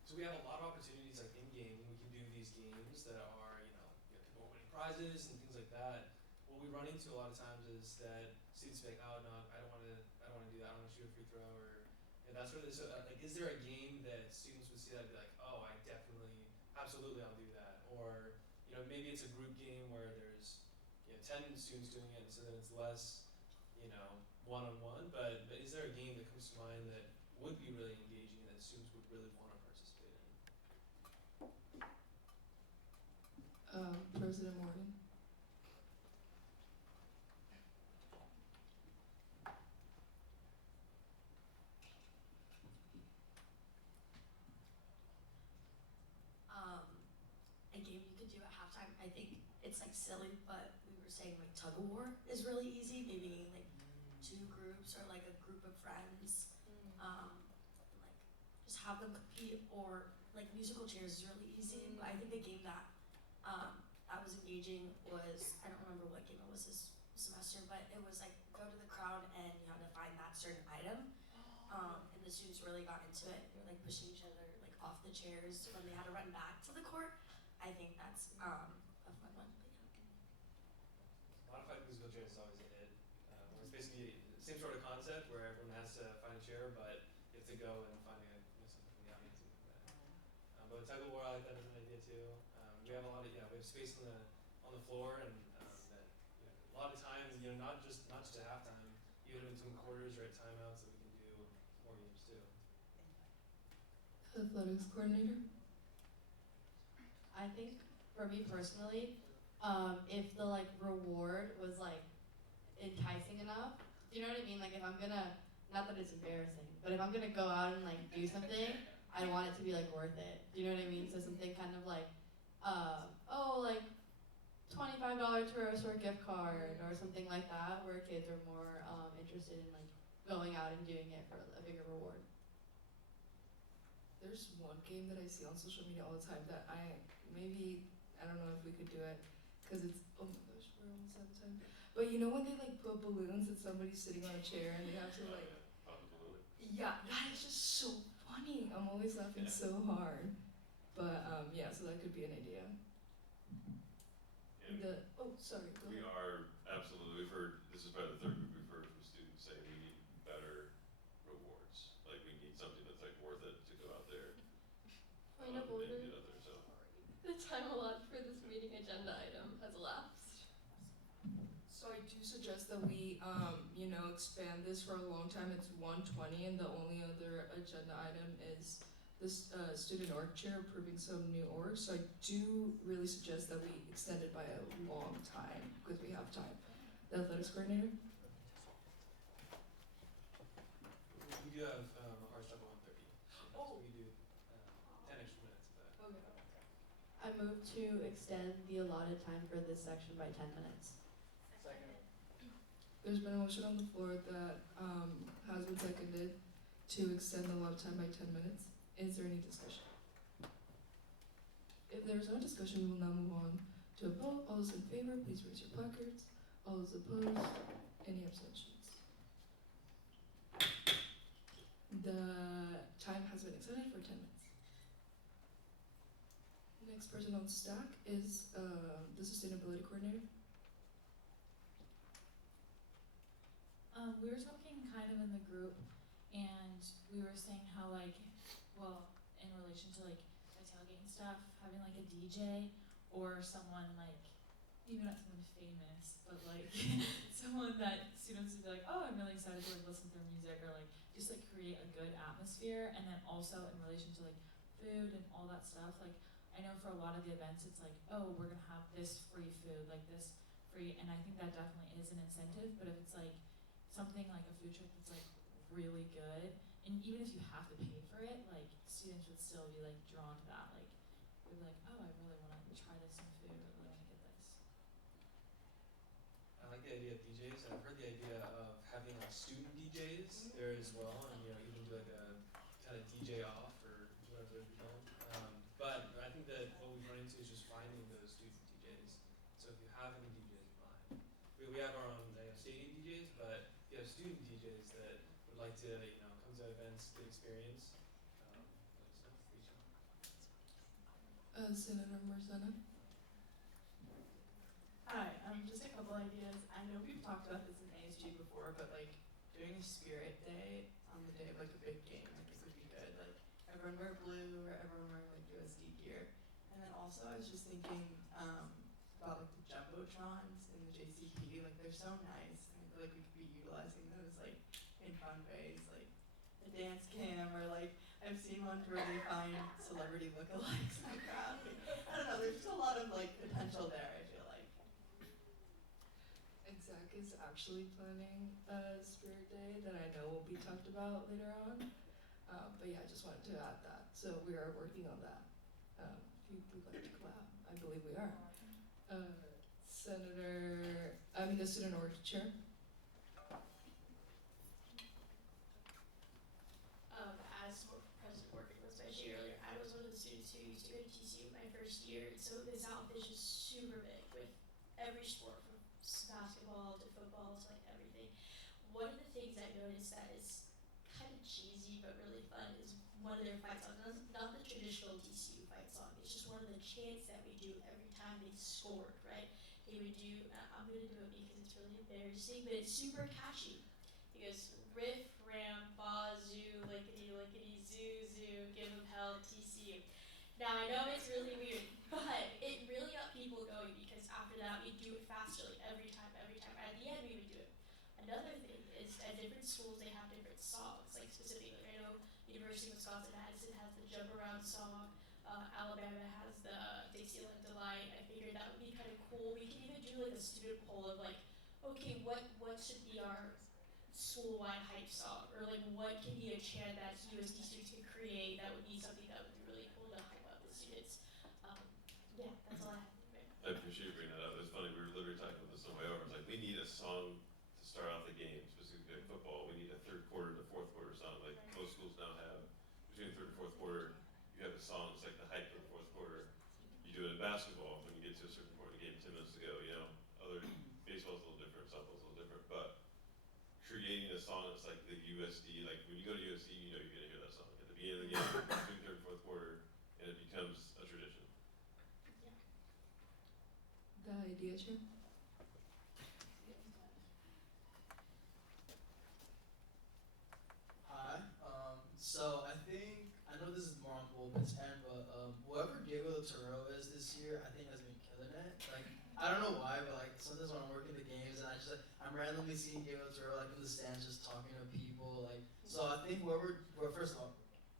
so we have a lot of opportunities like in game when we can do these games that are, people winning prizes and things like that. What we run into a lot of times is that students be like, oh no, I don't want to do that. I don't want to shoot a free throw or that sort of. So like, is there a game that students would see that and be like, oh, I definitely, absolutely, I'll do that, or maybe it's a group game where there's 10 students doing it, so then it's less, one-on-one. But is there a game that comes to mind that would be really engaging and that students would really want to participate in? President Morgan. A game you could do at halftime. I think it's like silly, but we were saying like tug of war is really easy. Maybe like two groups or like a group of friends, like just have them compete, or like musical chairs is really easy. But I think a game that that was engaging was, I don't remember what game it was this semester, but it was like go to the crowd and you had to find that certain item. And the students really got into it. They were like pushing each other like off the chairs when they had to run back to the court. I think that's a fun one. But yeah. Modified musical chairs is always a hit. Where it's basically the same sort of concept where everyone has to find a chair, but you have to go and find something from the audience and do that. But the tug of war, I like that as an idea too. We have a lot of we have space on the floor, and that a lot of times not just at halftime, even in between quarters or at timeouts, that we can do more games too. Athletics coordinator. I think for me personally, if the like reward was like enticing enough, do you know what I mean? Like if I'm gonna, not that it's embarrassing, but if I'm gonna go out and like do something, I want it to be like worth it. Do you know what I mean? So something kind of like, like $25 to a store gift card or something like that, where kids are more interested in like going out and doing it for a bigger reward. There's one game that I see on social media all the time that I don't know if we could do it, because it's, oh my gosh, we're almost out of time. But you know when they like put balloons and somebody's sitting on a chair and they have to like, yeah, that is just so funny. I'm always laughing so hard. But so that could be an idea. Sorry, go We ahead. are absolutely, we've heard, this is probably the third group we've heard from students saying we need better rewards. Like we need something that's like worth it to go out there Point of and order. get out there. So The time allotted for this meeting agenda item has elapsed. So I do suggest that we, expand this for a long time. It's 1:20, and the only other agenda item is this student org chair approving some new orgs. So I do really suggest that we extend it by a long time because we have time. The athletics coordinator. We do have a hard stop at 1:30. So we do 10 extra minutes of that. Okay. I move to extend the allotted time for this section by 10 minutes. Second. There's been a motion on the floor that has been seconded to extend the allotted time by 10 minutes. Is there any discussion? If there is no discussion, we will now move on to a vote. All those in favor, please raise your placards. All those opposed, any abstentions? The time has been extended for 10 minutes. Next person on stack is the sustainability coordinator. We were talking kind of in the group, and we were saying how in relation to like the tailgate and stuff, having like a DJ or someone like, even not someone famous, but like someone that students would be like, oh, I'm really excited to like listen to their music, or like just like create a good atmosphere. And then also in relation to like food and all that stuff, like I know for a lot of the events it's like, oh, we're gonna have this free food, like this free, and I think that definitely is an incentive. But if it's like something like a food truck that's like really good, and even if you have to pay for it, like students would still be like drawn to that. Like they'd be like, oh, I really want to try this new food, or really want to get this. I like the idea of DJs, and I've heard the idea of having like student DJs there as well, and even do like a kind of DJ off or whatever they're called. But I think that what we've run into is just finding those student DJs. So if you have any DJs in mind, we have our own stadium have student DJs that would like to, come to events, get experience, let us know, reach out. Senator Marzena. Hi, just a couple ideas. I know we've talked about this in ASG before, but like doing a spirit day on the day of like a big game, I think would be good. Like everyone wear blue or everyone wearing like USD gear. And then also I was just thinking about like the jumbotrons in the JCP. Like they're so nice, and I feel like we could be utilizing those like in fun ways, like a dance cam or like I've seen ones where they find celebrity lookalikes in the crowd. I don't know. There's just a lot of like potential there, I feel like. Exec is actually planning a spirit day that I know will be talked about later on. But yeah, I just wanted to add that. So we are working on that. If you would like to collab, I believe we are. The student org chair. As President Morgan was mentioning earlier, I was one of the students who used to go to TCU my first year, so the South is just super big with every sport from basketball to football to like everything. One of the things I noticed that is kind of cheesy but really fun is one of their fight songs. Not the traditional TCU fight song. It's just one of the chants that we do every time they scored, right? They would do, I'm going to do it because it's really embarrassing, but it's super catchy. It goes, riff, ram, bazoo, lickety, lickety, zoo, zoo, give them hell, TCU. Now I know it's really weird, but it really got people going because after that we do it faster, like every time. At the end we would do it. Another thing is at different schools they have different songs, like specifically, I know University of Wisconsin-Madison has the Jump Around song, Alabama has the Dixieland Delight. I figured that would be kind of cool. We can even do like a student poll of like, okay, what should be our school-wide hype song, or like what can be a chant that USD students can create that would be something that would be really cool to hype up the students. Yeah, that's all I have. I appreciate you bringing that up. It's funny, we were literally talking about this on the way over. It's like, we need a song to start off the game, specifically in football. We need a third quarter to fourth quarter song, like most schools now have. Between the third and fourth quarter, you have a song, it's like the hype for the fourth quarter. You do it in basketball when you get to a certain point in the game 10 minutes to go, other baseball's a little different, softball's a little different, but creating a song that's like the USD, like when you go to USD, you're gonna hear that song at the beginning of the game, between third and fourth quarter, and it becomes a tradition. The idea, Chair. Hi. So I know this is more on Wolfen's end, but whoever Diego Toro is this year, I think has been killing it. Like, I don't know why, but like sometimes when I'm working the games and I'm randomly seeing Diego Toro like in the stands just talking to people. Like, so I think first of all,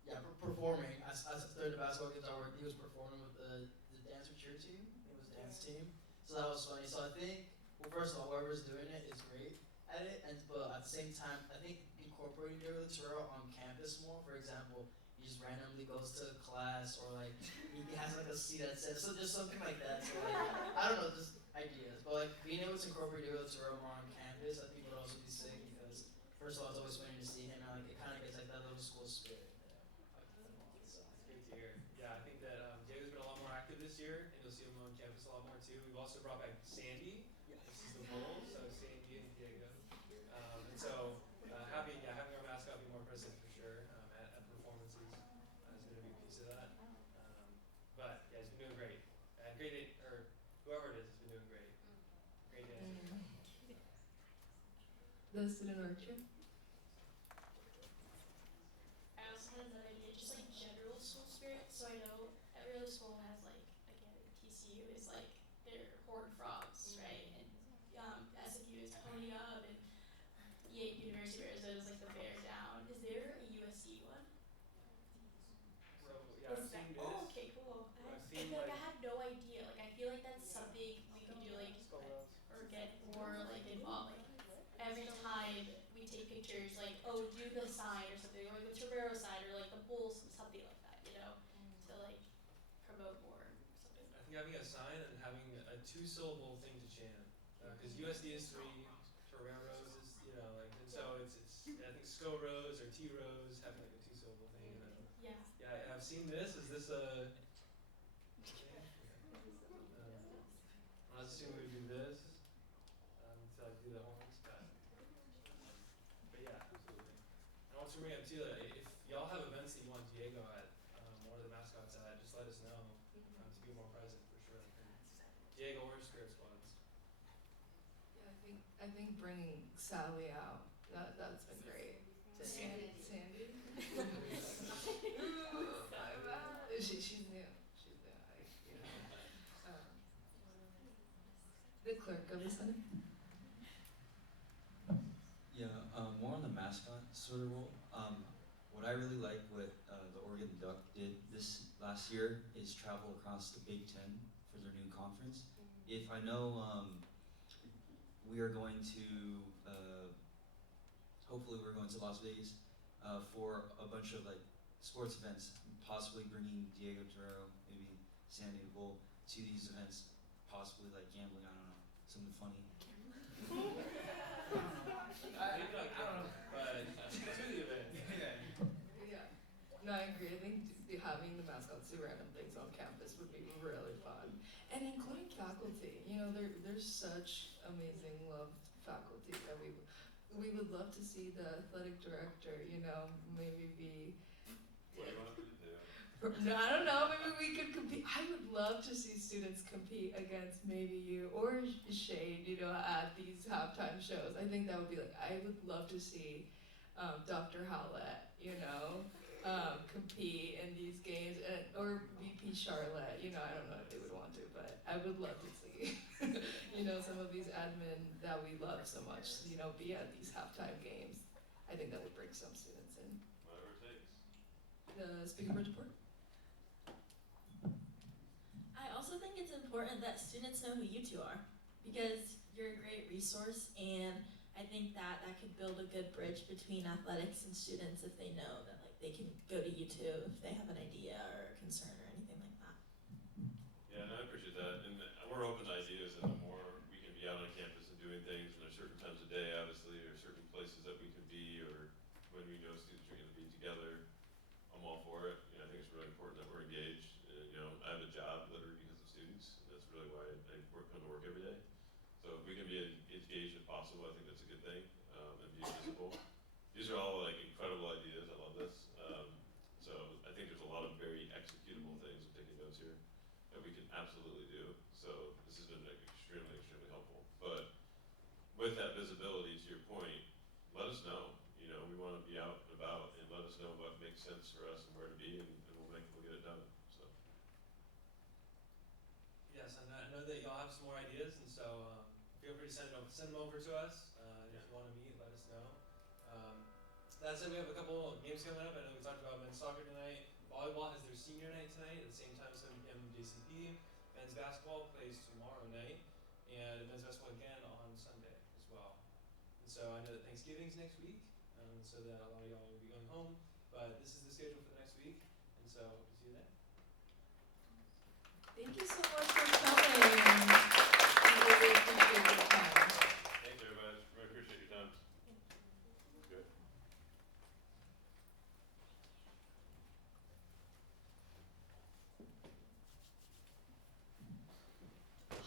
yeah, performing. I started the basketball games I worked. He was performing with the dance cheer team. It was dance team. So that was funny. So I think, first of all, whoever's doing it is great at it, but at the same time, I think incorporating Diego Toro on campus more. For example, he just randomly goes to class, or like he has like a seat that says, so just something like that. So like, I don't know, just ideas. But like being able to incorporate Diego Toro more on campus, I think would also be sick because first of all, it's always funny to see him, and like it kind of gets like that little school spirit. So it's great to hear. Yeah, I think that Diego's been a lot more active this year, and you'll see him on campus a lot more too. We've also brought back Sandy. This is the role, so Sandy and Diego. And so having our mascot be more present for sure at performances is going to be a piece of that. But yeah, he's been doing great. Whoever it is has been doing great. Great dancer. The student org chair. I also had another idea, just like general school spirit. So I know every other school has like, again, TCU is like their horned frogs, right? And SFU is pony up, and University of Arizona is like the bear down. Is there a USC one? So yeah, I've seen this. Oh, okay, cool. I feel like I had no idea. Like I feel like that's something we could do, like, or get more like involved. Like every time we take pictures, like, oh, do the sign or something, or the Torero sign, or like the Bulls, something like that, to like promote more or something. I think having a sign and having a 2-syllable thing to chant, because USD is 3, Toreros is, and so it's I think SCO Rose or T Rose having like a 2-syllable thing. Yeah. Yeah, I've seen this. Is this a? I was assuming we would do this to like do the horns, but also bring up too that if y'all have events that you want Diego at, or the mascots at, just let us know to be more present for sure. And Diego or Spirit Squads. Yeah, I think bringing Sally out, that's been great. Sandy? Ooh, my bad. She's new. The clerk of the Senate. Yeah, more on the mascot sort of role. What I really like what the Oregon Duck did this last year is travel across the Big Ten for their new conference. If I know we are going to, hopefully we're going to Las Vegas for a bunch of like sports events, possibly bringing Diego Toro, maybe Sandy Bull to these events, possibly like gambling, I don't know, something funny. I don't know, but to the event. Yeah. No, I agree. I think having the mascots do random things on campus would be really fun. And including faculty. You know, there's such amazing loved faculty that we would love to see the athletic director, you know, maybe be. What do you want me to do? No, I don't know. Maybe we could compete. I would love to see students compete against maybe you or Shade, you know, at these halftime shows. I think that would be like, I would love to see Dr. Howlett, you know, compete in these games, or VP Charlotte. You know, I don't know if they would want to, but I would love to see, you know, some of these admin that we love so much, you know, be at these halftime games. I think that would bring some students in. Whatever it takes. The speaker bridge report. I also think it's important that students know who you two are, because you're a great resource, and I think that could build a good bridge between athletics and students if they know that like they can go to you two if they have an idea or a concern or anything like that. Yeah, no, I appreciate that. And we're open to ideas, and the more we can be out on campus and doing things, and there's certain times of day, obviously, or certain places that we can be, or when we know students are going to be together, I'm all for it. You know, I think it's really important that we're engaged. You know, I have a job literally because of students. And that's really why I come to work every day. So if we can be engaged if possible, I think that's a good thing, and be visible. These are all like incredible ideas. I love this. So I think there's a lot of very executable things. I'm taking notes here that we can absolutely do. So this has been like extremely, extremely helpful. But with that visibility, to your point, let us know. You know, we want to be out and about, and let us know what makes sense for us and where to be, and we'll get it done. So. Yes, and I know that y'all have some more ideas, and so feel free to send them over to us. And if you want to meet, let us know. That said, we have a couple of games coming up. I know we talked about men's soccer tonight. Volleyball has their senior night tonight at the same time, 7 p.m. JCP. Men's basketball plays tomorrow night, and men's basketball again on Sunday as well. And so I know that Thanksgiving's next week, so that a lot of y'all will be going home. But this is the schedule for the next week, and so hope to see you then. Thank you so much for coming. I really appreciate your time. Thanks, everybody. Really appreciate your time. Good.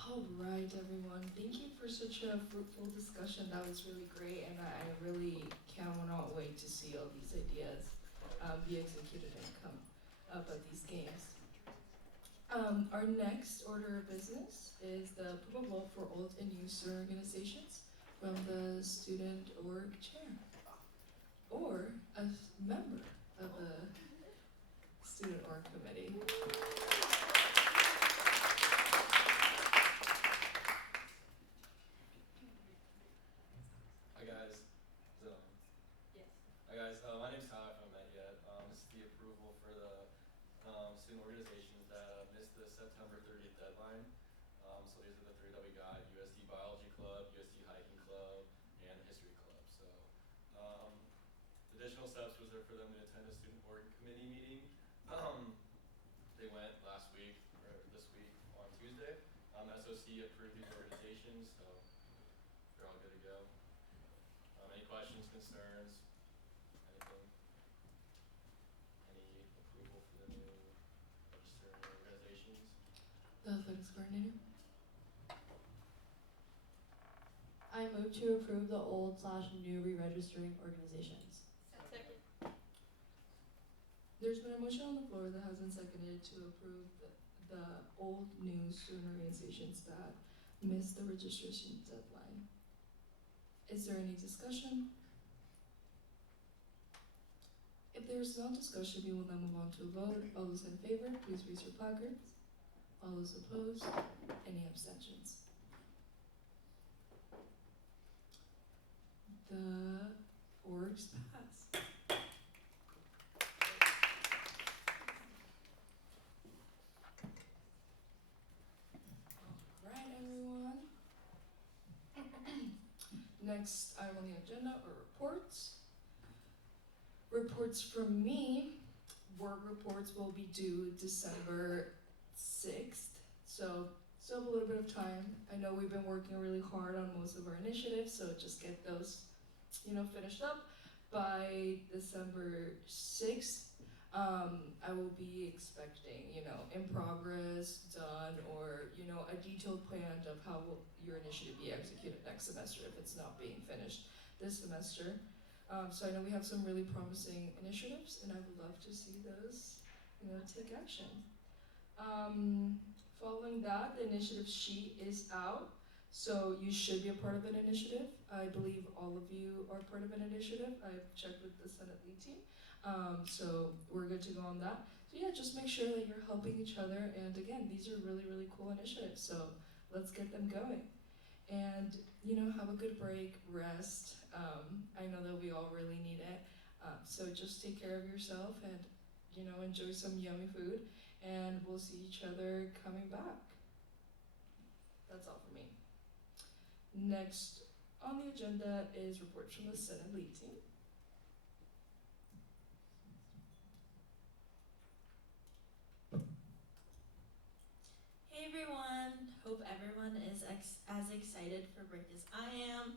All right, everyone. Thank you for such a fruitful discussion. That was really great, and I really cannot wait to see all these ideas be executed and come up at these games. Our next order of business is the approval vote for old and new student organizations from the student org chair or a member of the student org committee. Hi guys. Is it on? Yes. Hi guys. My name's Kyle. If I haven't met yet. This is the approval for the student organizations that missed the September 30th deadline. So these are the three that we got: USD Biology Club, USD Hiking Club, and History Club. So additional steps was there for them to attend a student board committee meeting. They went last week or this week on Tuesday. SOC approved these organizations, so they're all good to go. Any questions, concerns, anything? Any approval for the new registering organizations? The athletics coordinator. I move to approve the old/new re-registering organizations. Second. There's been a motion on the floor that has been seconded to approve the old new student organizations that missed the registration deadline. Is there any discussion? If there is no discussion, we will now move on to a vote. All those in favor, please raise your placards. All those opposed, any abstentions? The orgs pass. All right, everyone. Next item on the agenda are reports. Reports from me. Work reports will be due December 6th, so still have a little bit of time. I know we've been working really hard on most of our initiatives, so just get those, finished up by December 6th. I will be expecting, in progress, done, or, a detailed plan of how will your initiative be executed next semester if it's not being finished this semester. So I know we have some really promising initiatives, and I would love to see those, take action. Following that, the initiative sheet is out, so you should be a part of an initiative. I believe all of you are part of an initiative. I've checked with the Senate lead team, so we're good to go on that. So yeah, just make sure that you're helping each other, and again, these are really, really cool initiatives, so let's get them going. And, have a good break, rest. I know that we all really need it, so just take care of yourself and, enjoy some yummy food, and we'll see each other coming back. That's all for me. Next on the agenda is reports from the Senate lead team. Hey everyone, hope everyone is as excited for break as I am.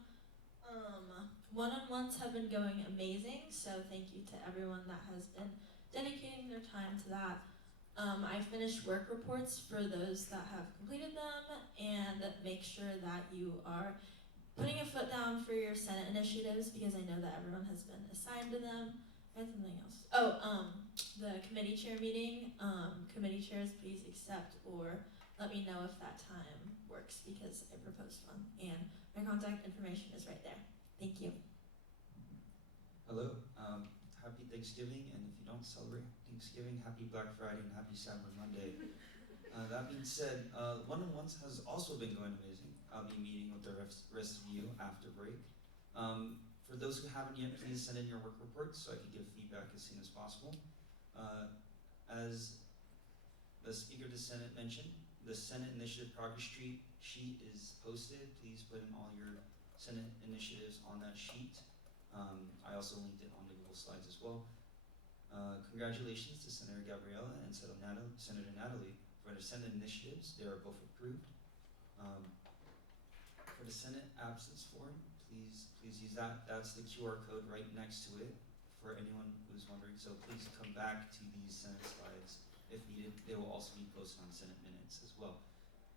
One-on-ones have been going amazing, so thank you to everyone that has been dedicating their time to that. I finished work reports for those that have completed them, and make sure that you are putting a foot down for your Senate initiatives, because I know that everyone has been assigned to them. I had something else. The committee chair meeting. Committee chairs, please accept or let me know if that time works, because I proposed one, and my contact information is right there. Thank you. Hello, happy Thanksgiving, and if you don't celebrate Thanksgiving, happy Black Friday and happy Cyber Monday. That being said, one-on-ones has also been going amazing. I'll be meeting with the rest of you after break. For those who haven't yet, please send in your work reports so I can give feedback as soon as possible. As the Speaker of the Senate mentioned, the Senate Initiative Progress sheet is posted. Please put in all your Senate initiatives on that sheet. I also linked it on the Google Slides as well. Congratulations to Senator Gabriella and Senator Natalie for their Senate initiatives. They are both approved. For the Senate absence form, please use that. That's the QR code right next to it for anyone who's wondering. So please come back to these Senate slides if needed. They will also be posted on Senate minutes as well.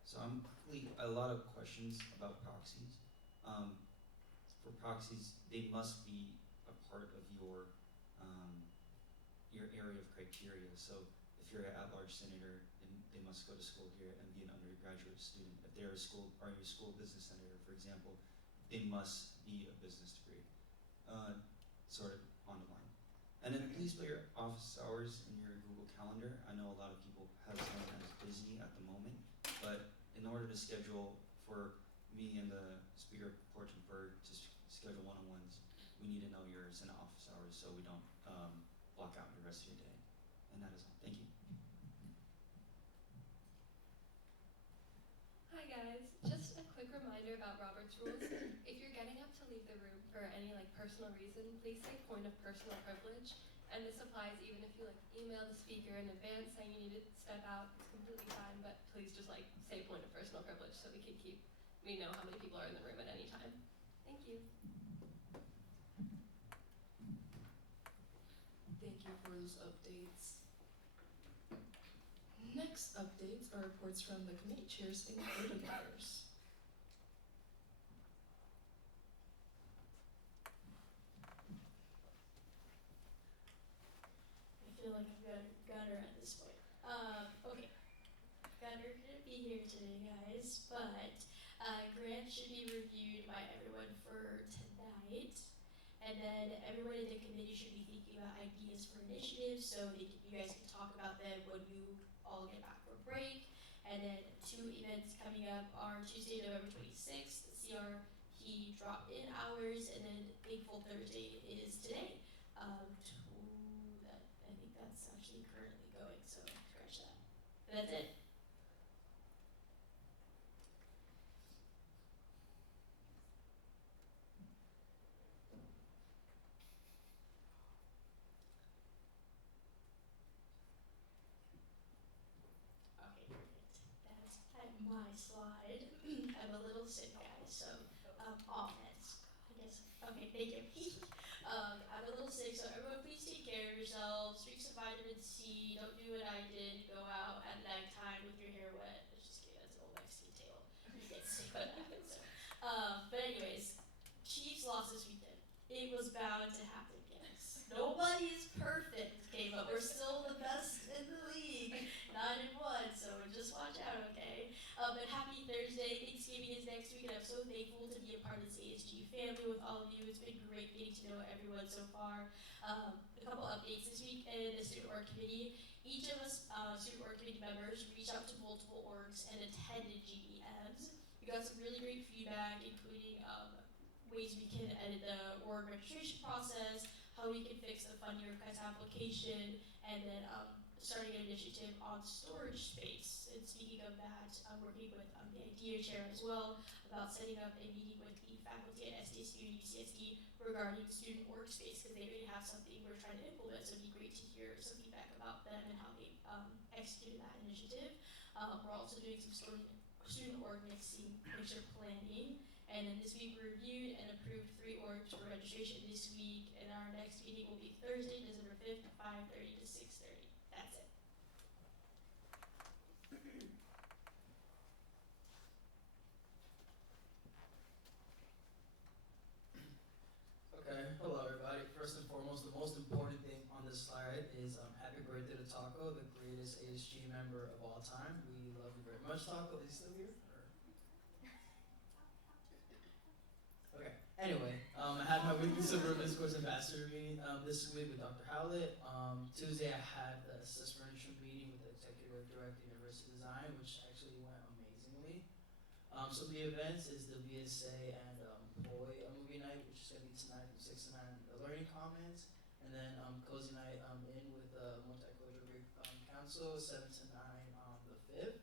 So a lot of questions about proxies. For proxies, they must be a part of your area of criteria. So if you're an at-large senator, then they must go to school here and be an undergraduate student. If they're a school business senator, for example, they must be a business degree, sort of on the line. And then please put your office hours in your Google Calendar. I know a lot of people have them as busy at the moment, but in order to schedule for me and the Speaker of Porch and Bird to schedule one-on-ones, we need to know your Senate office hours so we don't block out the rest of your day. And that is all. Thank you. Hi guys, just a quick reminder about Robert's rules. If you're getting up to leave the room for any personal reason, please say point of personal privilege. And this applies even if you email the speaker in advance saying you need to step out. It's completely fine, but please just say point of personal privilege so we know how many people are in the room at any time. Thank you. Thank you for those updates. Next updates are reports from the committee chairs and coordinators. I feel like a gunner at this point. Okay. Gunner couldn't be here today, guys, but grants should be reviewed by everyone for tonight. And then everyone in the committee should be thinking about ideas for initiatives, so you guys can talk about them when you all get back from break. And then 2 events coming up are Tuesday, November 26th, the CRP drop-in hours, and then Thankful Thursday is today. I think that's actually currently going, so scratch that. But that's it. Okay, perfect. That's my slide. I'm a little sick, guys, so offense. I guess. Okay, thank you. I'm a little sick, so everyone please take care of yourselves. Drink some vitamin C. Don't do what I did. Go out at nighttime with your hair wet. Just kidding. That's an old Mexican tale. You get sick when that happens. So. But anyways, Chiefs lost this weekend. It was bound to happen, guys. Nobody is perfect, okay, but we're still the best in the league. 9-1, so just watch out, okay? But happy Thursday. Thanksgiving is next week, and I'm so thankful to be a part of this ASG family with all of you. It's been great getting to know everyone so far. A couple updates this week in the Student Org Committee. Each of us Student Org Committee members reached out to multiple orgs and attended GBMs. We got some really great feedback, including ways we can edit the org registration process, how we can fix the funding request application, and then starting an initiative on storage space. And speaking of that, I'm working with the idea chair as well about setting up a meeting with the faculty at SDSU and UCSD regarding student workspace, because they already have something we're trying to implement, so it'd be great to hear some feedback about them and how they executed that initiative. We're also doing some student org mixer planning. And then this week we reviewed and approved 3 orgs for registration this week, and our next meeting will be Thursday, December 5th, 5:30 to 6:30. That's it. Okay, hello everybody. First and foremost, the most important thing on this slide is happy birthday to Taco, the greatest ASG member of all time. We love you very much, Taco. Is he still here? Okay. Anyway, I had my weekly Silver Discourse Ambassador meeting this week with Dr. Howlett. Tuesday I had the assist furniture meeting with the Executive Director of University Design, which actually went amazingly. So the events is the VSA and Poi movie night, which is going to be tonight from 6 to 9, the Learning Commons. And then cozy night in with the Multicultural Council, 7 to 9 on the 5th.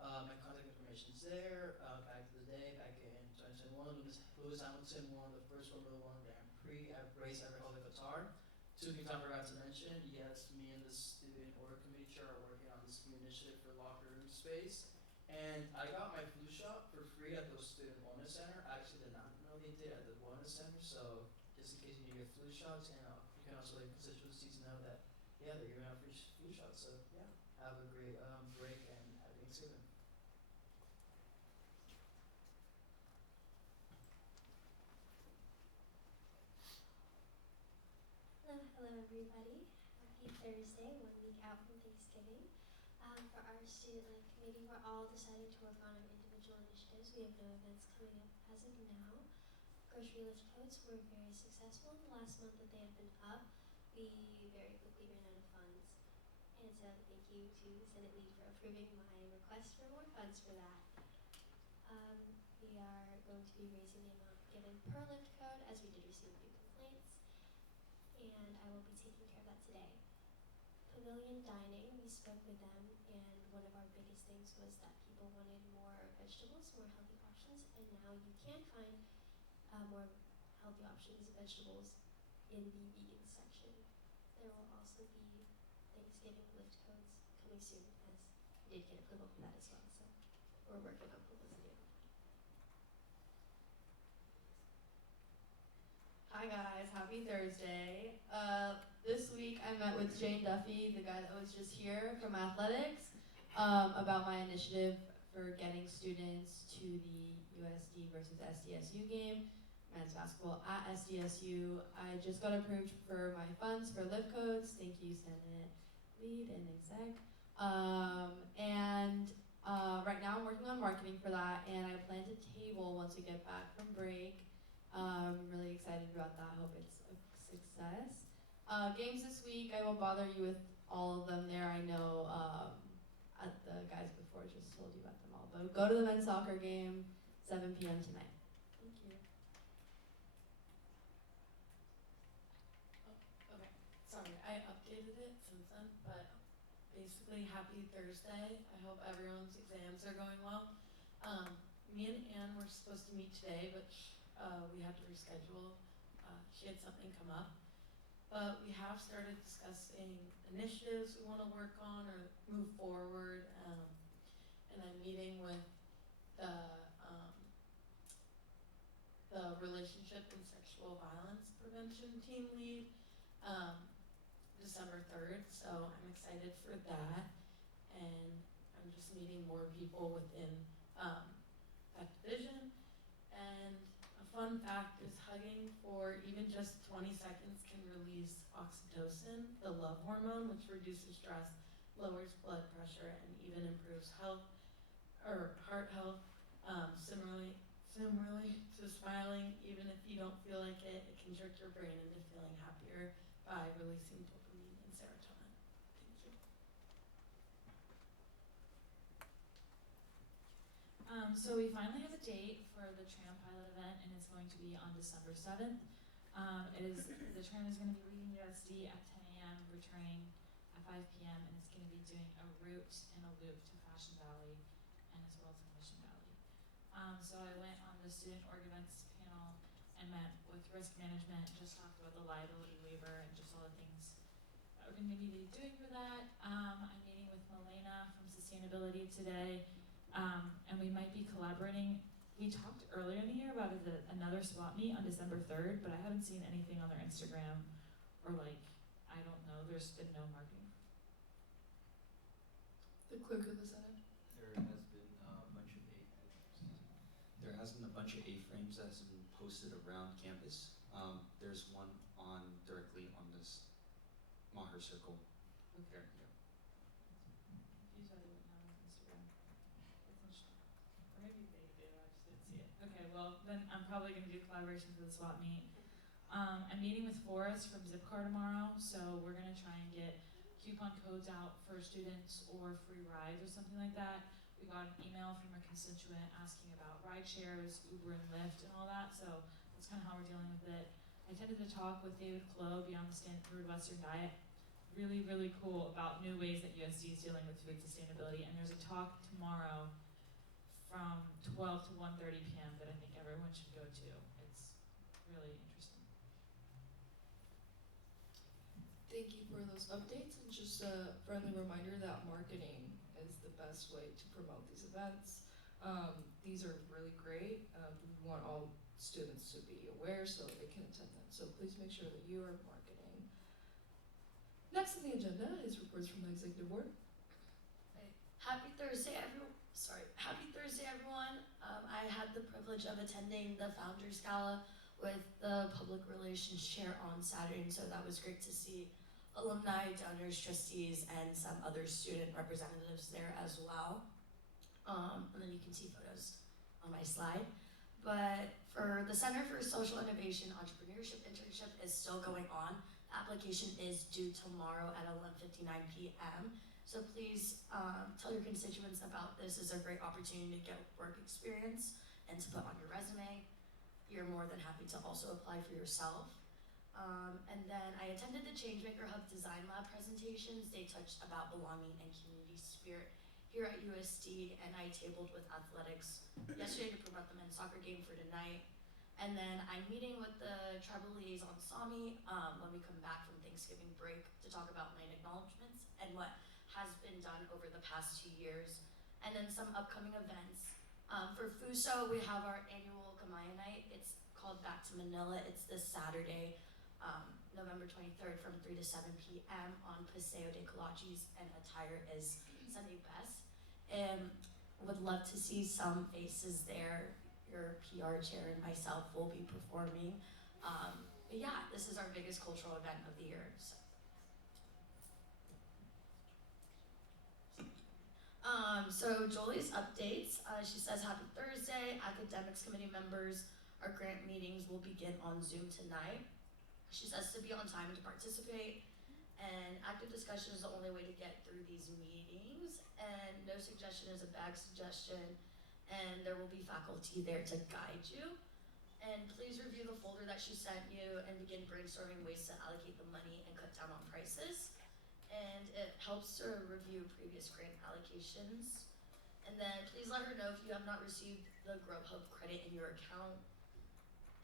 My contact information is there. Back to the day, back in 2021, Lewis Hamilton won the first Formula One Grand Prix at Race at Republic of Qatar. 2 things I forgot to mention. Yes, me and the student org committee chair are working on this new initiative for locker room space. And I got my flu shot for free at the Student Wellness Center. I actually did not know they did at the Wellness Center, so just in case you need to get flu shots, and you can also let constituencies know that, yeah, they're giving out free flu shots. So, yeah, have a great break and happy Thanksgiving. Hello everybody. Happy Thursday, 1 week out from Thanksgiving. For our student life committee, we're all deciding to work on individual initiatives. We have no events coming up as of now. Grocery lift codes were very successful in the last month that they have been up. We very quickly ran out of funds. And so thank you to Senate Lead for approving my request for more funds for that. We are going to be raising the amount given per lift code, as we did receive a few complaints. And I will be taking care of that today. Pavilion dining, we spoke with them, and one of our biggest things was that people wanted more vegetables, more healthy options, and now you can find more healthy options of vegetables in the vegan section. There will also be Thanksgiving lift codes coming soon, as we did get approval for that as well, so we're working on publicity on that. Hi guys, happy Thursday. This week I met with Shane Duffy, the guy that was just here from athletics, about my initiative for getting students to the USD versus SDSU game, men's basketball at SDSU. I just got approved for my funds for lift codes. Thank you, Senate. lead and exec. Right now I'm working on marketing for that, and I plan to table once we get back from break. I'm really excited about that. I hope it's a success. Games this week, I won't bother you with all of them there. I know the guys before just told you about them all. But go to the men's soccer game, 7 p.m. tonight. Thank you. Oh, okay. Sorry, I updated it since then, but basically, happy Thursday. I hope everyone's exams are going well. Me and Anne were supposed to meet today, but we had to reschedule. She had something come up. But we have started discussing initiatives we want to work on or move forward. And I'm meeting with the relationship and sexual violence prevention team lead December 3rd. So I'm excited for that. And I'm just meeting more people within that division. And a fun fact is hugging for even just 20 seconds can release oxytocin, the love hormone, which reduces stress, lowers blood pressure, and even improves heart health. Similarly to smiling, even if you don't feel like it, it can trick your brain into feeling happier by releasing dopamine and serotonin. Thank you. So we finally have a date for the tram pilot event, and it's going to be on December 7th. The tram is going to be leaving USD at 10 a.m., returning at 5 p.m., and it's going to be doing a route and a loop to Fashion Valley, and as well as Mission Valley. So I went on the student org events panel and met with risk management, and just talked about the liability waiver and just all the things that we're going to be doing for that. I'm meeting with Milena from Sustainability today. And we might be collaborating. We talked earlier in the year about another swap meet on December 3rd, but I haven't seen anything on their Instagram or I don't know, there's been no marketing. The clerk of the Senate. There has been a bunch of There has been a bunch of A-frames that has been posted around campus. There's one directly on this Maher Circle. Okay. There, yeah. You said they wouldn't have it on Instagram. That's interesting. Or maybe they did, I just didn't see it. Okay, well, then I'm probably going to do collaboration for the swap meet. I'm meeting with Forrest from Zipcar tomorrow, so we're going to try and get coupon codes out for students or free rides or something like that. We got an email from a constituent asking about ride shares, Uber and Lyft and all that, so that's kind of how we're dealing with it. I attended a talk with David Clow, Beyond the Stanford Western Diet. Really, really cool about new ways that USD is dealing with food sustainability, and there's a talk tomorrow from 12 to 1:30 p.m. that I think everyone should go to. It's really interesting. Thank you for those updates, and just a friendly reminder that marketing is the best way to promote these events. These are really great. We want all students to be aware so they can attend them. So please make sure that you are marketing. Next on the agenda is reports from the executive board. Happy Thursday, everyone. Happy Thursday, everyone. I had the privilege of attending the Founders Gala with the public relations chair on Saturday, and so that was great to see alumni, donors, trustees, and some other student representatives there as well. And then you can see photos on my slide. But for the Center for Social Innovation Entrepreneurship Internship is still going on. The application is due tomorrow at 11:59 p.m. So please tell your constituents about this. It's a great opportunity to get work experience and to put on your resume. You're more than happy to also apply for yourself. And then I attended the Changemaker Hub Design Lab presentations. They touched about belonging and community spirit here at USD, and I tabled with athletics yesterday to promote the men's soccer game for tonight. And then I'm meeting with the tribal liaison Sami when we come back from Thanksgiving break to talk about land acknowledgements and what has been done over the past 2 years. And then some upcoming events. For FUSO, we have our annual Kamaya night. It's called Back to Manila. It's this Saturday, November 23rd from 3 to 7 p.m. on Paseo de Kalachi's, and attire is Sunday best. Would love to see some faces there. Your PR chair and myself will be performing. But yeah, this is our biggest cultural event of the year. So. So Jolie's updates, she says happy Thursday, academics committee members, our grant meetings will begin on Zoom tonight. She says to be on time and to participate, and active discussion is the only way to get through these meetings, and no suggestion is a bad suggestion, and there will be faculty there to guide you. And please review the folder that she sent you and begin brainstorming ways to allocate the money and cut down on prices. And it helps to review previous grant allocations. And then please let her know if you have not received the Grubhub credit in your account.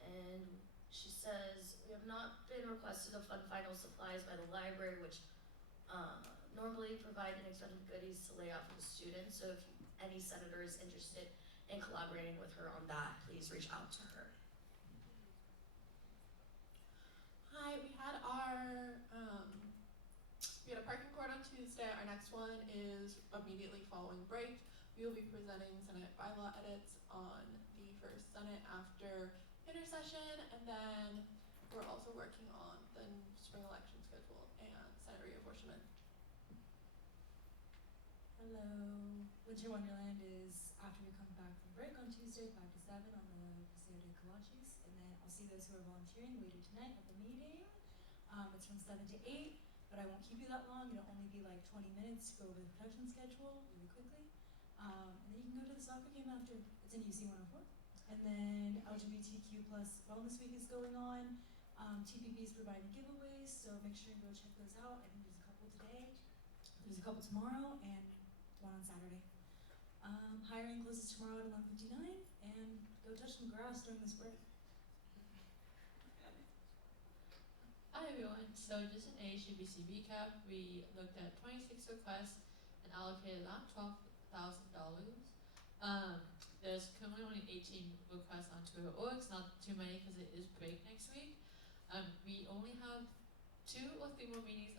And she says, we have not been requested to fund final supplies by the library, which normally provide inexpensive goodies to lay out for the students. So if any senator is interested in collaborating with her on that, please reach out to her. Hi, we had a parking court on Tuesday. Our next one is immediately following break. We will be presenting Senate bylaw edits on the first Senate after intersession, and then we're also working on the spring election schedule and Senate reapportionment. Hello. Winter Wonderland is after we come back from break on Tuesday, 5 to 7 on the Paseo de Kalaches, and then I'll see those who are volunteering later tonight at the meeting. It's from 7 to 8, but I won't keep you that long. It'll only be like 20 minutes to go over the production schedule really quickly. And then you can go to the soccer game after. It's in UC 104. And then LGBTQ plus Wellness Week is going on. TPB is providing giveaways, so make sure and go check those out. I think there's a couple today. There's a couple tomorrow and one on Saturday. Hiring closes tomorrow at 11:59, and go touch some grass during this break. Hi everyone, so just an ASGBC recap. We looked at 26 requests and allocated about $12,000. There's currently only 18 requests on Twitter orgs, not too many because it is break next week. We only have 2 or 3 more meetings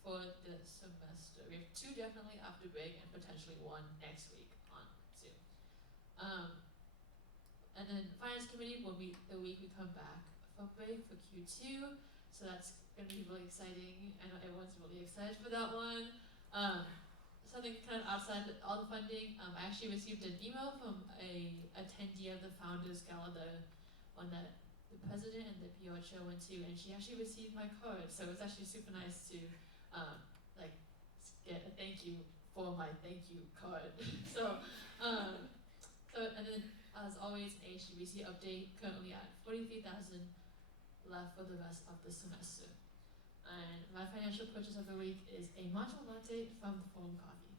for the semester. We have 2 definitely after break and potentially 1 next week on Zoom. And then Finance Committee will meet the week we come back from break for Q2. So that's going to be really exciting. I know everyone's really excited for that one. Something kind of outside all the funding. I actually received an email from a attendee of the Founders Gala, the one that the president and the PR chair went to, and she actually received my card. So it was actually super nice to get a thank you for my thank you card. And then as always, an HGBC update, currently at 43,000 left for the rest of the semester. And my financial purchase of the week is a matcha latte from the Foam Coffee.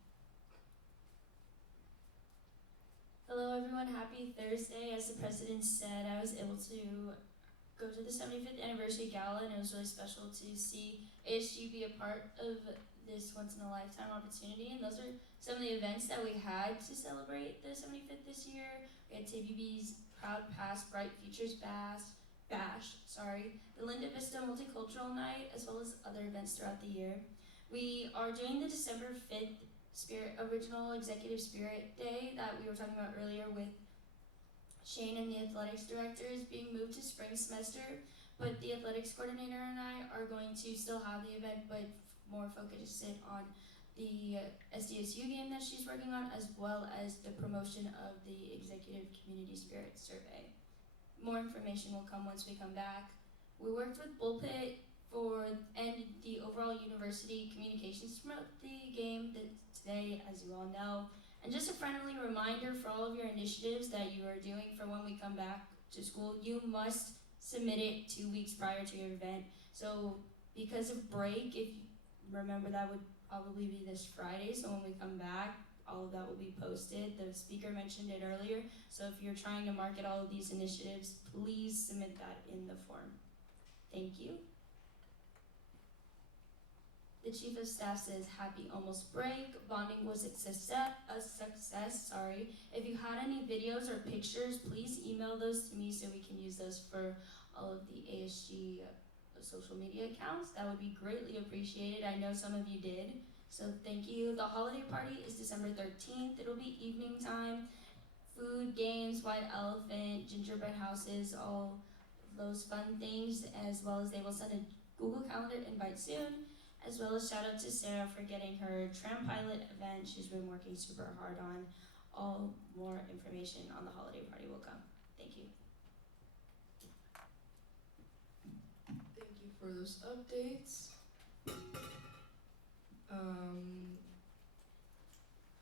Hello everyone, happy Thursday. As the president said, I was able to go to the 75th anniversary gala, and it was really special to see ASG be a part of this once in a lifetime opportunity. And those are some of the events that we had to celebrate the 75th this year. We had TBB's Proud Past Bright Futures Bash, the Linda Vista Multicultural Night, as well as other events throughout the year. We are doing the December 5th Original Executive Spirit Day that we were talking about earlier with Shane, and the athletics director is being moved to spring semester, but the athletics coordinator and I are going to still have the event, but more focus it on the SDSU game that she's working on, as well as the promotion of the Executive Community Spirit Survey. More information will come once we come back. We worked with Bullpit and the overall university communications to promote the game today, as you all know. And just a friendly reminder for all of your initiatives that you are doing for when we come back to school, you must submit it 2 weeks prior to your event. So because of break, if you remember, that would probably be this Friday, so when we come back, all of that will be posted. The speaker mentioned it earlier, so if you're trying to market all of these initiatives, please submit that in the form. Thank you. The Chief of Staff says, happy almost break. Bonding was a success. If you had any videos or pictures, please email those to me so we can use those for all of the ASG social media accounts. That would be greatly appreciated. I know some of you did. So thank you. The holiday party is December 13th. It'll be evening time. Food, games, white elephant, gingerbread houses, all those fun things, as well as they will send a Google Calendar invite soon. as well as shout out to Sarah for getting her tram pilot event she's been working super hard on. All more information on the holiday party will come. Thank you. Thank you for those updates.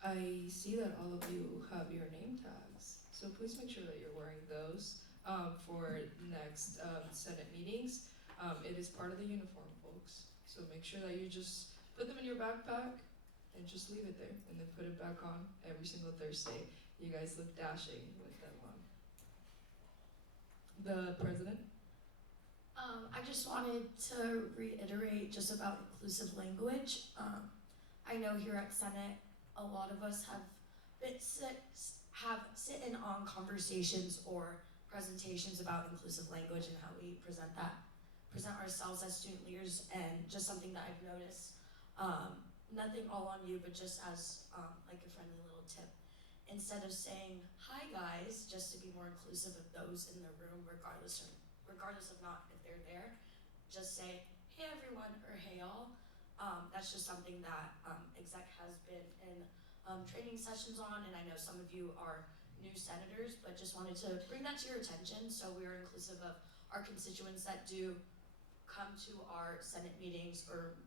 I see that all of you have your name tags, so please make sure that you're wearing those for next Senate meetings. It is part of the uniform, folks, so make sure that you just put them in your backpack and just leave it there, and then put it back on every single Thursday. You guys look dashing with them on. The president? I just wanted to reiterate just about inclusive language. I know here at Senate, a lot of us have sit in on conversations or presentations about inclusive language and how we present ourselves as student leaders, and just something that I've noticed, nothing all on you, but just as like a friendly little tip. Instead of saying, hi guys, just to be more inclusive of those in the room, regardless of not if they're there, just say, hey everyone, or hey all. That's just something that exec has been in training sessions on, and I know some of you are new senators, but just wanted to bring that to your attention so we are inclusive of our constituents that do come to our Senate meetings, or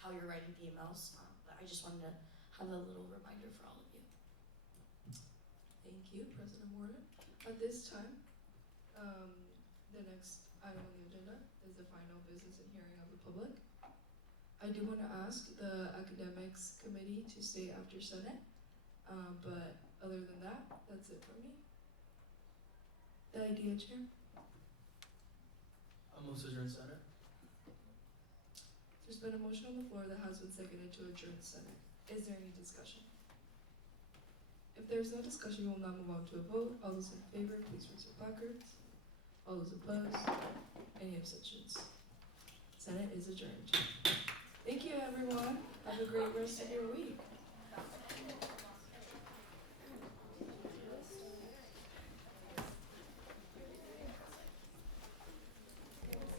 how you're writing emails. But I just wanted to have a little reminder for all of you. Thank you, President Warren. At this time, the next item on the agenda is the final business and hearing of the public. I do want to ask the academics committee to stay after Senate, but other than that, that's it for me. The idea, Chair? I'm also adjourn Senate. There's been a motion on the floor that has been seconded to adjourn Senate. Is there any discussion? If there's no discussion, we will now move on to a vote. All those in favor, please raise your placards. All those opposed? Any abstentions? Senate is adjourned. Thank you, everyone. Have a great rest of your week.